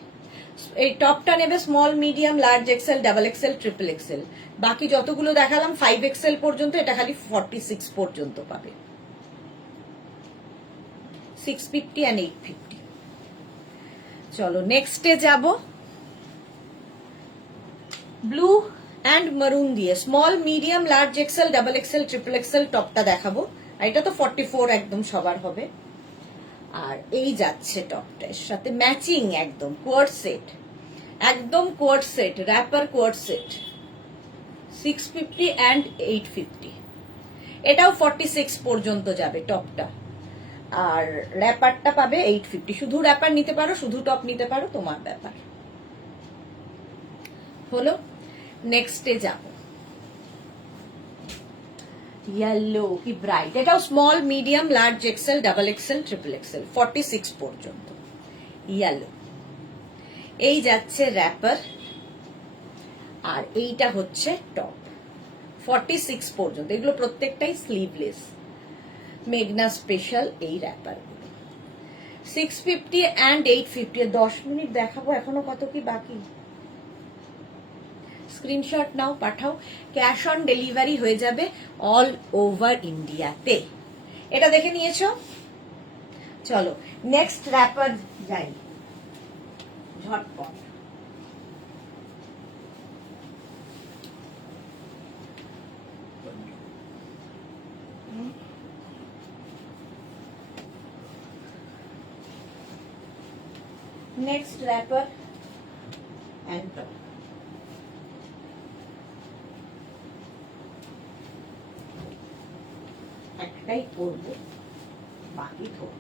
এই টপটা নেবে small, medium, large XL, double XL, triple Excel. বাকি যতগুলো দেখালাম 5 এক্সেল পর্যন্ত, এটা খালি 46 পর্যন্ত পাবে। 650 and 850। চলো নেক্সটে যাব। ব্লু অ্যান্ড মারুন দিয়ে small, medium, large XL, double XL, triple Excel টপটা দেখাবো। আর এটা তো 44 একদম সবার হবে। আর এই যাচ্ছে টপটা, এর সাথে ম্যাচিং একদম কোয়ার্ড সেট, একদম কোয়ার্ড সেট, র্যাপার কোয়ার্ড সেট। 650 and 850। এটাও 46 পর্যন্ত যাবে টপটা, আর র্যাপারটা পাবে 850। শুধু র্যাপার নিতে পারো, শুধু টপ নিতে পারো, তোমার ব্যাপার। হলো, নেক্সটে যাব। ইয়েলো কি ব্রাইট, এটাও small, medium, large XL, double XL, triple Excel, 46 পর্যন্ত। ইয়েলো। এই যাচ্ছে র্যাপার, আর এইটা হচ্ছে টপ, 46 পর্যন্ত। এগুলো প্রত্যেকটাই স্লিভলেস, মেঘনা স্পেশাল এই র্যাপার গুলো। 650 and 850। 10 মিনিট দেখাবো, এখনো কত কি বাকি। স্ক্রিনশট নাও, পাঠাও। ক্যাশ অন ডেলিভারি হয়ে যাবে অল ওভার ইন্ডিয়াতে। এটা দেখে নিয়েছো? চলো নেক্সট র্যাপার যাই ঝটপট। Next wrapper and top. একটাই করবো, বাকি করবো।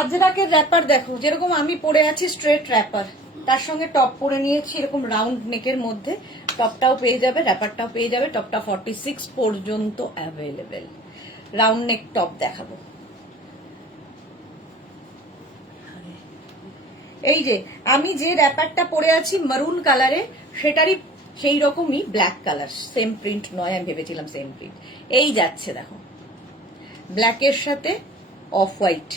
আজরাকের র্যাপার দেখো, যেরকম আমি পরে আছি স্ট্রেট র্যাপার, তার সঙ্গে টপ পরে নিয়েছি এরকম রাউন্ড নেকের মধ্যে। টপটাও পেয়ে যাবে, র্যাপারটাও পেয়ে যাবে। টপটা 46 পর্যন্ত অ্যাভেলেবেল। রাউন্ড নেক টপ দেখাবো। এই যে আমি যে র্যাপারটা পরে আছি মারুন কালারে, সেটারই সেই রকমই ব্ল্যাক কালার, সেম প্রিন্ট নয়, আমি ভেবেছিলাম সেম প্রিন্ট। এই যাচ্ছে দেখো, ব্ল্যাকের সাথে অফ হোয়াইট।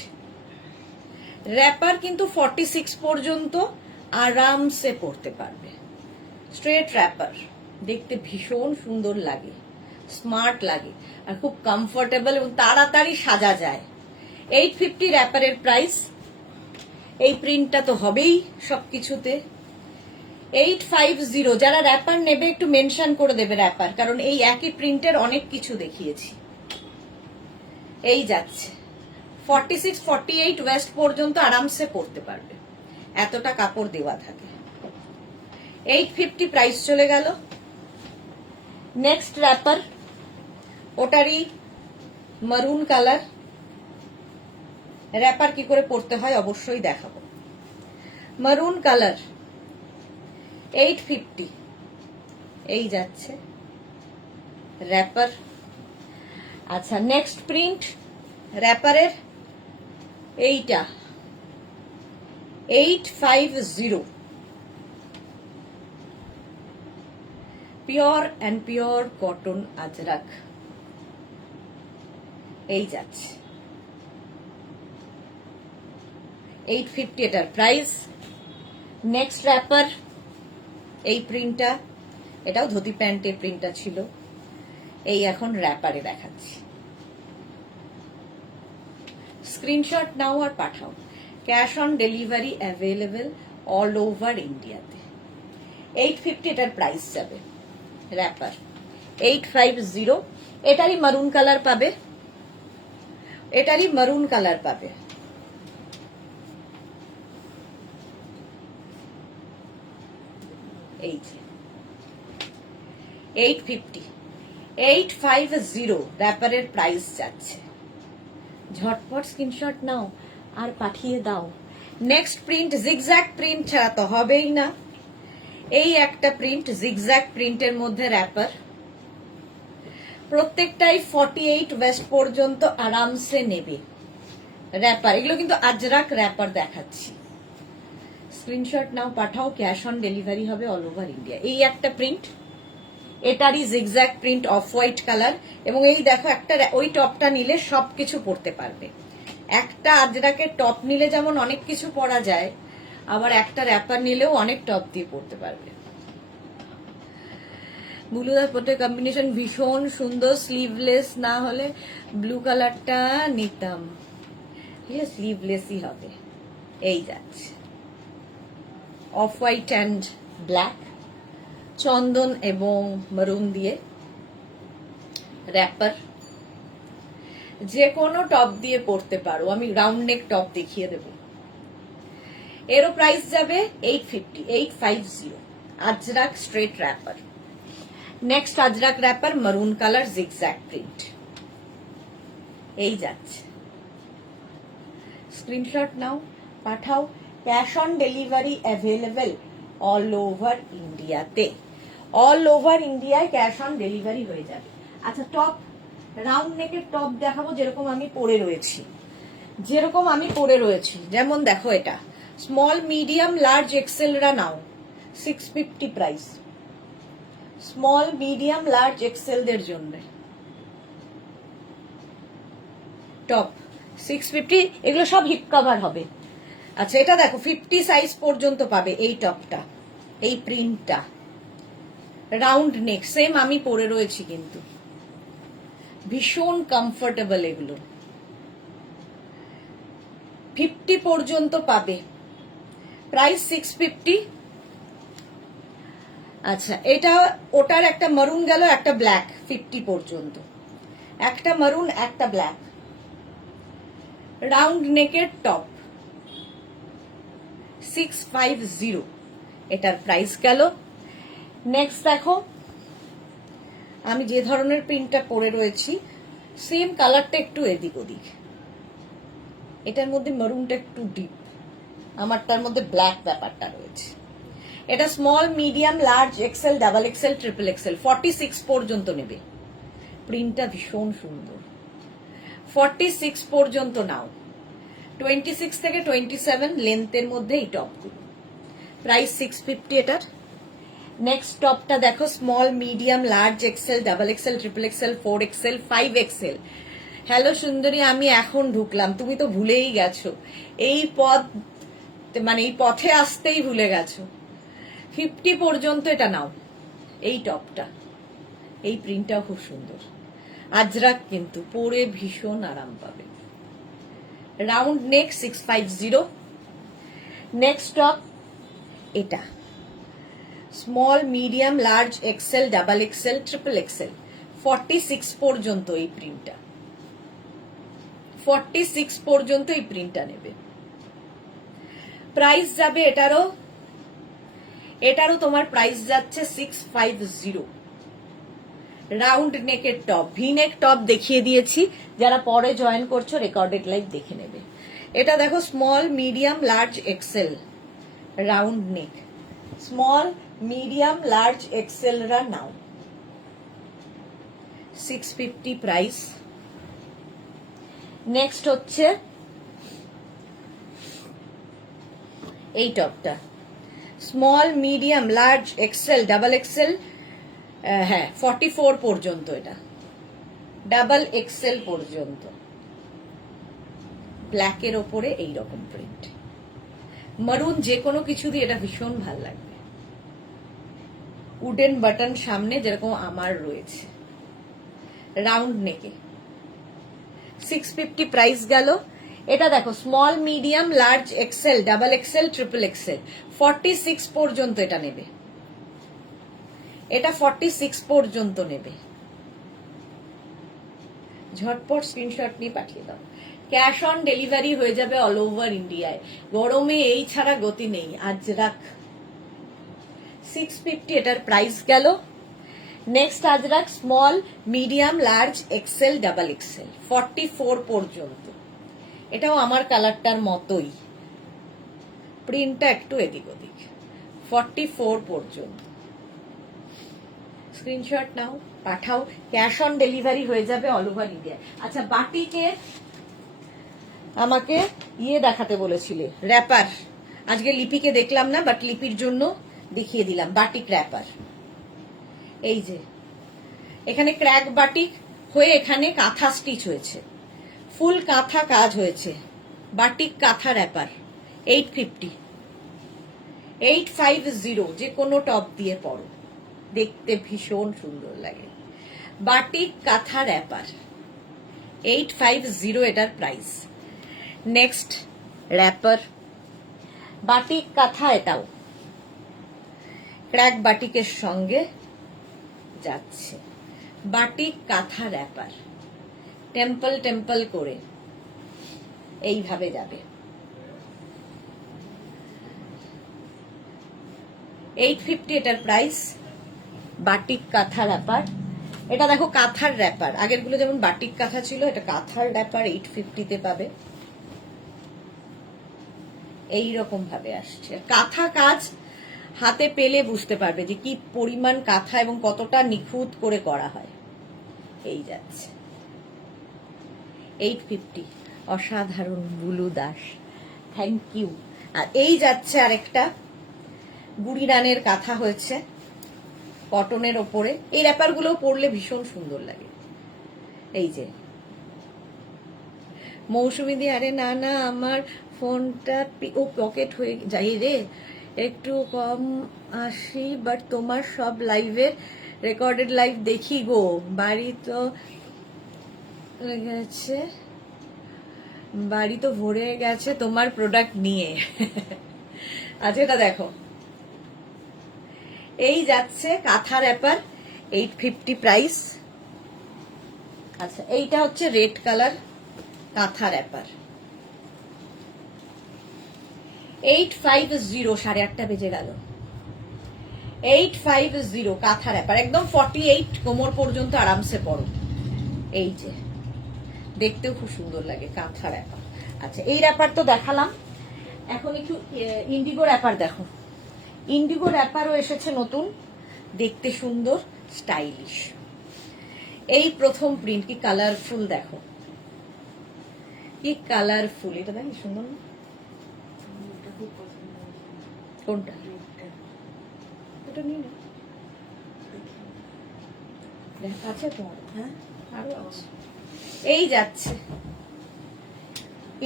র্যাপার কিন্তু 46 পর্যন্ত আরামসে পরতে পারবে। স্ট্রেট র্যাপার, দেখতে ভীষণ সুন্দর লাগে, স্মার্ট লাগে, আর খুব কমফোর্টেবল এবং তাড়াতাড়ি সাজা যায়। 850 র্যাপারের প্রাইস। এই প্রিন্টটা তো হবেই সবকিছুতে। 850। যারা র্যাপার নেবে একটু মেনশন করে দেবে র্যাপার, কারণ এই একই প্রিন্টের অনেক কিছু দেখিয়েছি। এই যাচ্ছে 46, 48 ওয়েস্ট পর্যন্ত আরামসে পরতে পারবে, এতটা কাপড় দেওয়া থাকে। 850 প্রাইস চলে গেল। Next wrapper, ওটারই maroon colour. Wrapper কি করে পরতে হয় অবশ্যই দেখাবো। মারুন কালার 850। এই যাচ্ছে র্যাপার। আচ্ছা নেক্সট প্রিন্ট র্যাপারের এইটা 850। Pure and pure cotton Ajrak. এই যাচ্ছে 850 এটার প্রাইস। নেক্সট র্যাপার, এই প্রিন্টটা, এটাও ধুতি প্যান্টের প্রিন্টটা ছিল। এই এখন র্যাপারে দেখাচ্ছি। স্ক্রিনশট নাও আর পাঠাও। Cash on delivery available all over ইন্ডিয়াতে। 850 এটার প্রাইস যাবে। র্যাপার 850। এটারই মারুন কালার পাবে, এটারই মারুন কালার পাবে। এই যে 850, 850 র্যাপারের প্রাইস যাচ্ছে। ঝটপট স্ক্রিনশট নাও আর পাঠিয়ে দাও। নেক্সট প্রিন্ট জিগজ্যাগ প্রিন্ট ছাড়া তো হবেই না। এই একটা প্রিন্ট জিগজ্যাগ প্রিন্টের মধ্যে র্যাপার, প্রত্যেকটাই 48 ওয়েস্ট পর্যন্ত আরামসে নেবে র্যাপার। এগুলো কিন্তু আজরাক র্যাপার দেখাচ্ছি। স্ক্রিনশট নাও, পাঠাও, ক্যাশ অন ডেলিভারি হবে অল ওভার ইন্ডিয়া। এই একটা প্রিন্ট, এটারই zigzag print off white colour. এবং এই দেখো একটা ওই টপটা নিলে সবকিছু পরতে পারবে। একটা আজরাকের টপ নিলে যেমন অনেক কিছু পরা যায়, আবার একটা র্যাপার নিলেও অনেক টপ দিয়ে পরতে পারবে। ব্লুদার পটের কম্বিনেশন ভীষণ সুন্দর। স্লিভলেস না হলে ব্লু কালারটা নিতাম, স্লিভলেসই হবে। এই যাচ্ছে অফ হোয়াইট অ্যান্ড ব্ল্যাক, চন্দন এবং মারুন দিয়ে র্যাপার। যে কোনো টপ দিয়ে পরতে পারো। আমি রাউন্ড নেক টপ দেখিয়ে দেব। এরও প্রাইস যাবে 850, 850 ajrakh straight wrapper. Next ajrakh wrapper maroon colour zigzag print. এই যাচ্ছে, স্ক্রিনশট নাও, পাঠাও, cash on delivery available all over ইন্ডিয়াতে। অল ওভার ইন্ডিয়ায় ক্যাশ অন ডেলিভারি হয়ে যাবে। আচ্ছা, টপ রাউন্ড নেকের টপ দেখাবো যেরকম আমি পরে রয়েছি, যেমন দেখো এটা স্মল মিডিয়াম লার্জ এক্সেলরা নাও 650 প্রাইস। স্মল মিডিয়াম লার্জ এক্সেলদের জন্য টপ 650, এগুলো সব হিপ কভার হবে। আচ্ছা, এটা দেখো 50 সাইজ পর্যন্ত পাবে এই টপটা, এই প্রিন্টটা রাউন্ড নেক, সেম আমি পরে রয়েছি, কিন্তু ভীষণ কমফোর্টেবল। এগুলো 50 পর্যন্ত পাবে, প্রাইস 650। আচ্ছা, এটা ওটার একটা মারুন গেল, একটা ব্ল্যাক 50 পর্যন্ত, একটা মারুন একটা ব্ল্যাক, রাউন্ড নেকের টপ 650, এটার প্রাইস গেল। নেক্সট দেখো, আমি যে ধরনের প্রিন্টটা পরে রয়েছি সেম কালারটা একটু এদিক ওদিক, এটার মধ্যে মারুনটা একটু ডিপ, আমারটার মধ্যে ব্ল্যাক ব্যাপারটা রয়েছে। এটা small medium large XL double XL triple Excel 46 পর্যন্ত নেবে। প্রিন্টটা ভীষণ সুন্দর, 46 পর্যন্ত নাও, 26 থেকে 27 লেন্থের মধ্যে এই টপগুলো, প্রাইস 650 এটার। নেক্সট টপটা দেখো small medium large XL double XL triple XL 4 XL 5 XL. Hello সুন্দরী, আমি এখন ঢুকলাম, তুমি তো ভুলেই গেছো। এই পথে আসতেই ভুলে গেছো। 50 পর্যন্ত এটা নাও, এই টপটা, এই প্রিন্টটাও খুব সুন্দর, আজরাক, কিন্তু পরে ভীষণ আরাম পাবে। Round neck 650। নেক্সট টপ এটা small medium large XL double XL triple Excel 46 পর্যন্ত এই প্রিন্টটা, 46 পর্যন্ত এই প্রিন্টটা নেবে। প্রাইস যাবে এটারও তোমার প্রাইস যাচ্ছে 650। রাউন্ড নেকের টপ, ভি নেক টপ দেখিয়ে দিয়েছি, যারা পরে জয়েন করছো রেকর্ডেড লাইভ দেখে নেবে। এটা দেখো small medium large Excel round neck, small medium large Excel রা নাও 650 প্রাইস। নেক্সট হচ্ছে এই টপটা small medium large XL double Excel, হ্যাঁ 44 পর্যন্ত, এটা ডাবল এক্সেল পর্যন্ত, ব্ল্যাকের ওপরে এইরকম প্রিন্ট, মারুন যে কোনো কিছু দিয়ে এটা ভীষণ ভাল লাগবে। উডেন বাটন সামনে যেরকম আমার রয়েছে, রাউন্ড নেকে 650 প্রাইস গেল। এটা দেখো small medium large XL double XL triple Excel 46 পর্যন্ত এটা নেবে, এটা 46 পর্যন্ত নেবে। ঝটপট স্ক্রিনশট নিয়ে পাঠিয়ে দাও। ক্যাশ অন ডেলিভারি হয়ে যাবে অল ওভার ইন্ডিয়ায়। গরমে এই ছাড়া গতি নেই। আজরাক 650 এটার প্রাইস গেল। Next ajrakh small, medium, large, XL, double XL 44 পর্যন্ত। এটাও আমার কালারটার মতোই, প্রিন্টটা একটু এদিক ওদিক। 44 পর্যন্ত স্ক্রিনশট নাও, পাঠাও। ক্যাশ অন ডেলিভারি হয়ে যাবে অল ওভার ইন্ডিয়া। আচ্ছা, বাটিকে আমাকে দেখাতে বলেছিলে, র্যাপার। আজকে লিপিকে দেখলাম না, বাট লিপির জন্য দেখিয়ে দিলাম বাটিক র্যাপার। এই যে এখানে ক্র্যাক বাটিক হয়ে এখানে কাঁথা স্টিচ হয়েছে, ফুল কাঁথা কাজ হয়েছে। বাটিক কাঁথা র্যাপার 850, 850। যে কোনো টপ দিয়ে পরো, দেখতে ভীষণ সুন্দর লাগে। বাটিক কাঁথা র্যাপার 850 এটার প্রাইস। নেক্সট র্যাপার বাটিক কাঁথা, এটাও ক্র্যাক বাটিকের সঙ্গে যাচ্ছে। বাটিক কাঁথা র্যাপার টেম্পল টেম্পল করে এইভাবে যাবে। 850 এটার প্রাইস। বাটিক কাঁথা র্যাপার, এটা দেখো কাঁথার র্যাপার। আগের গুলো যেমন বাটিক কাঁথা ছিল, এটা কাঁথার র্যাপার 850 পাবে। এই রকম ভাবে আসছে। কাঁথা কাজ হাতে পেলে বুঝতে পারবে যে কি পরিমাণ কাঁথা এবং কতটা নিখুঁত করে করা হয়। এই যাচ্ছে 850, অসাধারণ বুলু দাস, থ্যাংক ইউ। আর এই যাচ্ছে আরেকটা গুড়ি রানের কাঁথা হয়েছে কটনের ওপরে। এই র্যাপারগুলো পরলে ভীষণ সুন্দর লাগে। এই যে মৌসুমি দি, আরে না না, আমার ফোনটা ও পকেট হয়ে যাই রে, একটু কম আসি, বাট তোমার সব লাইভের রেকর্ডেড লাইভ দেখি গো। বাড়ি তো গেছে, বাড়ি তো ভরে গেছে তোমার প্রোডাক্ট নিয়ে। আচ্ছা, এটা দেখো, এই যাচ্ছে কাঁথা র্যাপার 850 প্রাইস। আচ্ছা, এইটা হচ্ছে রেড কালার কাঁথা র্যাপার 850, 8:30 বেজে গেল। 850 কাঁথা র্যাপার, একদম 48 কোমর পর্যন্ত আরামসে পরো। এই যে দেখতেও খুব সুন্দর লাগে কাঁথা র্যাপার। আচ্ছা, এই র্যাপার তো দেখালাম, এখন একটু ইন্ডিগো র্যাপার দেখো। ইন্ডিগো র্যাপারও এসেছে নতুন, দেখতে সুন্দর, স্টাইলিশ। এই প্রথম প্রিন্ট, কি কালারফুল দেখো, কি কালারফুল। এটা দেখি সুন্দর না? কোনটা? এটা নিয়ে না, আছে তোমার? হ্যাঁ, আরো আছে। এই যাচ্ছে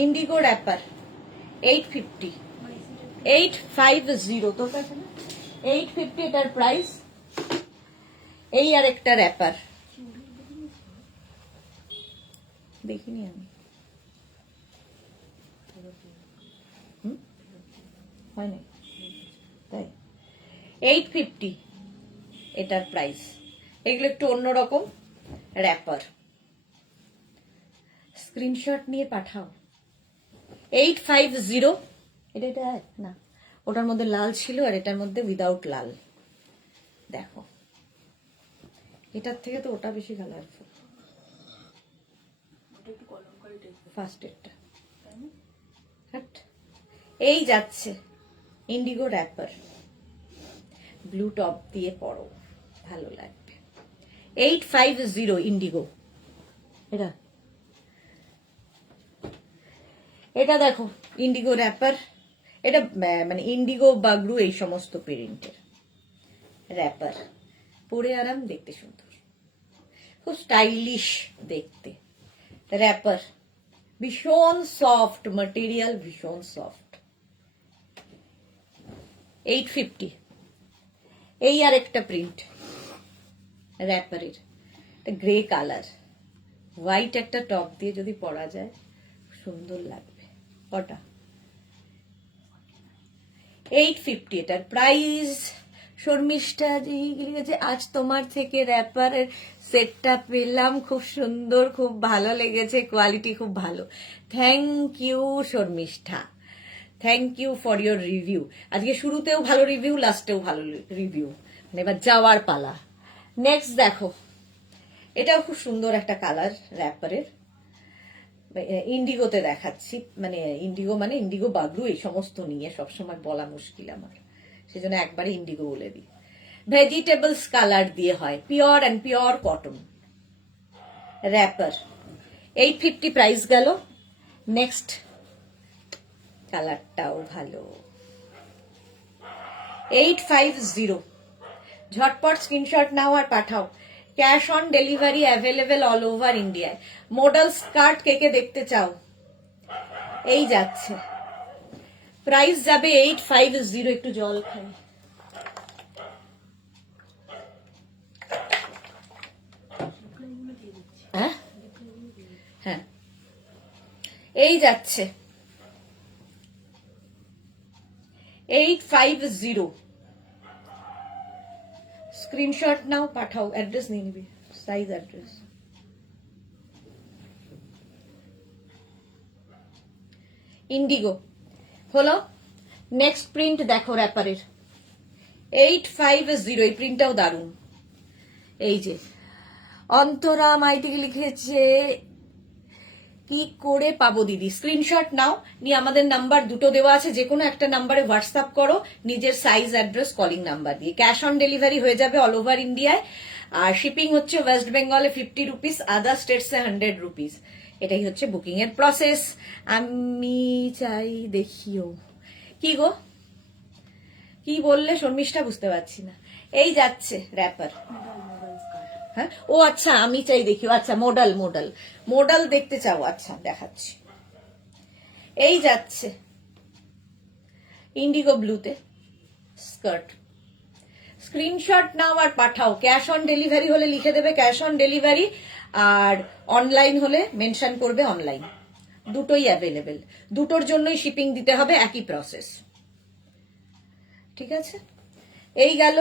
ইন্ডিগো র্যাপার 850, 850 তোর কাছে না? 850 এটার প্রাইস। এই আর একটা র্যাপার দেখিনি আমি, হয় না তাই। 850 এটার প্রাইস। এগুলো একটু অন্যরকম র্যাপার, স্ক্রিনশট নিয়ে পাঠাও। 850। এটা এটা না, ওটার মধ্যে লাল ছিল আর এটার মধ্যে উইদাউট লাল। দেখো, এটার থেকে তো ওটা বেশি কালারফুল। ফার্স্ট এরটা এই যাচ্ছে ইন্ডিগো র্যাপার, ব্লু টপ দিয়ে পরো, ভালো লাগবে। 850 ইন্ডিগো। এটা এটা দেখো ইন্ডিগো র্যাপার, এটা মানে ইন্ডিগো বাগরু এই সমস্ত প্রিন্টের র্যাপার, পরে আরাম, দেখতে সুন্দর, খুব স্টাইলিশ দেখতে র্যাপার, ভীষণ সফট ম্যাটেরিয়াল, ভীষণ সফট। 850। এই আর একটা প্রিন্ট র্যাপারের, গ্রে কালার, হোয়াইট একটা টপ দিয়ে যদি পরা যায় সুন্দর লাগবে। কটা? 850 এটার প্রাইস। শর্মিষ্ঠা জি লিখেছে, আজ তোমার থেকে র্যাপারের সেটটা পেলাম, খুব সুন্দর, খুব ভালো লেগেছে, কোয়ালিটি খুব ভালো। Thank you Sharmishtha, thank you for your review. আজকে শুরুতেও ভালো রিভিউ, লাস্টেও ভালো রিভিউ, মানে এবার যাওয়ার পালা। নেক্সট দেখো, এটাও খুব সুন্দর একটা কালার র্যাপারের, ইন্ডিগোতে দেখাচ্ছি, মানে ইন্ডিগো বাগলু এই সমস্ত নিয়ে সবসময় বলা মুশকিল আমার, সেজন্য একবারে ইন্ডিগো বলে দিই। ভেজিটেবলস কালার দিয়ে হয়, pure and pure cotton wrapper. 850 price গেল। নেক্সট কালারটাও ভালো, 850। ঝটপট স্ক্রিনশট নাও আর পাঠাও। Cash on delivery available all over ইন্ডিয়ায়। মডেল স্কার্ট কে কে দেখতে চাও? এই যাচ্ছে, প্রাইস যাবে 850। একটু জল খাই। হ্যাঁ, এই যাচ্ছে 850। স্ক্রিনশট নাও পাঠাও, অ্যাড্রেস নিয়ে নিবি, সাইজ অ্যাড্রেস। ইন্ডিগো হলো। নেক্সট প্রিন্ট দেখো র্যাপারের, 850। এই প্রিন্টটাও দারুণ। এই যে অন্তরা মাইতিকে লিখেছে, কি করে পাবো দিদি? স্ক্রিনশট নাও, নিয়ে আমাদের নাম্বার দুটো দেওয়া আছে, যে কোনো একটা নাম্বারে হোয়াটসঅ্যাপ করো নিজের সাইজ অ্যাড্রেস কলিং নাম্বার দিয়ে। ক্যাশ অন ডেলিভারি হয়ে যাবে অল ওভার ইন্ডিয়ায়, আর শিপিং হচ্ছে ওয়েস্ট বেঙ্গলে 50 রুপিস, আদার স্টেটসে 100 রুপিস। এটাই হচ্ছে বুকিং এর প্রসেস। আমি চাই দেখিও। কি গো, কি বললে শর্মিষ্ঠা? বুঝতে পারছি না। এই যাচ্ছে র্যাপার। হ্যাঁ, ও আচ্ছা, আমি চাই দেখিও। আচ্ছা, মডেল দেখতে চাও? আচ্ছা দেখাচ্ছি। এই যাচ্ছে ইন্ডিগো ব্লুতে স্কার্ট। স্ক্রিনশট নাও আর পাঠাও। ক্যাশ অন ডেলিভারি হলে লিখে দেবে ক্যাশ অন ডেলিভারি, আর অনলাইন হলে মেনশন করবে অনলাইন। দুটোই অ্যাভেলেবেল, দুটোর জন্যই শিপিং দিতে হবে, একই প্রসেস। ঠিক আছে, এই গেল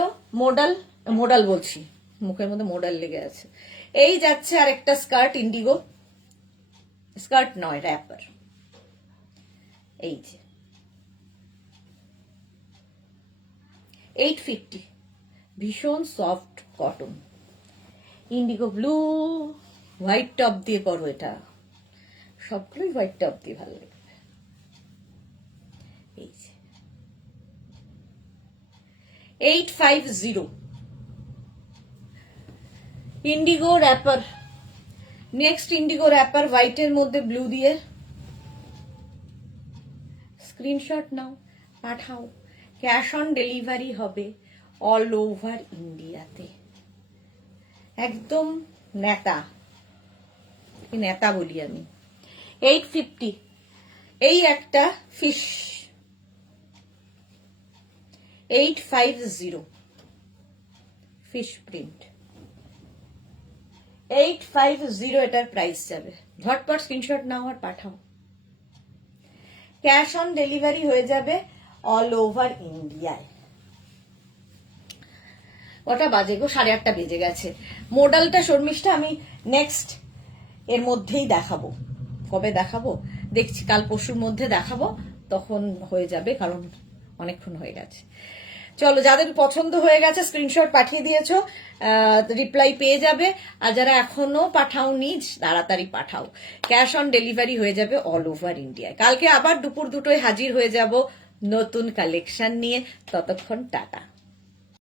মডেল বলছি, মুখের মধ্যে মডেল লেগে আছে। এই যাচ্ছে আর একটা স্কার্ট, ইন্ডিগো স্কার্ট নয় র্যাপার। এই যে 850, ভীষণ soft cotton, Indigo blue, white top দিয়ে করো। এটা সবগুলোই হোয়াইট টপ দিয়ে ভালো লাগবে। এই যে 850 indigo wrapper. Next indigo wrapper হোয়াইটের মধ্যে ব্লু দিয়ে। স্ক্রিনশট নাও পাঠাও। ক্যাশ অন ডেলিভারি হবে অল ওভার ইন্ডিয়াতে। একদম নেতা, নেতা বলি আমি। 850। এই একটা ফিশ, 850 ফিশ প্রিন্ট, 850 এটার প্রাইস যাবে। ঝটপট স্ক্রিনশট নাও আর পাঠাও। ক্যাশ অন ডেলিভারি হয়ে যাবে অল ওভার ইন্ডিয়ায়। কটা বাজে গো? 8:30 বেজে গেছে। মডেলটা শর্মিষ্ঠা আমি নেক্সট এর মধ্যেই দেখাবো। কবে দেখাবো দেখছি, কাল পরশুর মধ্যে দেখাবো, তখন হয়ে যাবে, কারণ অনেকক্ষণ হয়ে গেছে। চলো, যাদের পছন্দ হয়ে গেছে স্ক্রিনশট পাঠিয়ে দিয়েছো, রিপ্লাই পেয়ে যাবে। আর যারা এখনো পাঠাওনি তাড়াতাড়ি পাঠাও। ক্যাশ অন ডেলিভারি হয়ে যাবে অল ওভার ইন্ডিয়ায়। কালকে আবার দুপুর 2টোয় হাজির হয়ে যাব নতুন কালেকশন নিয়ে। ততক্ষণ টাটা।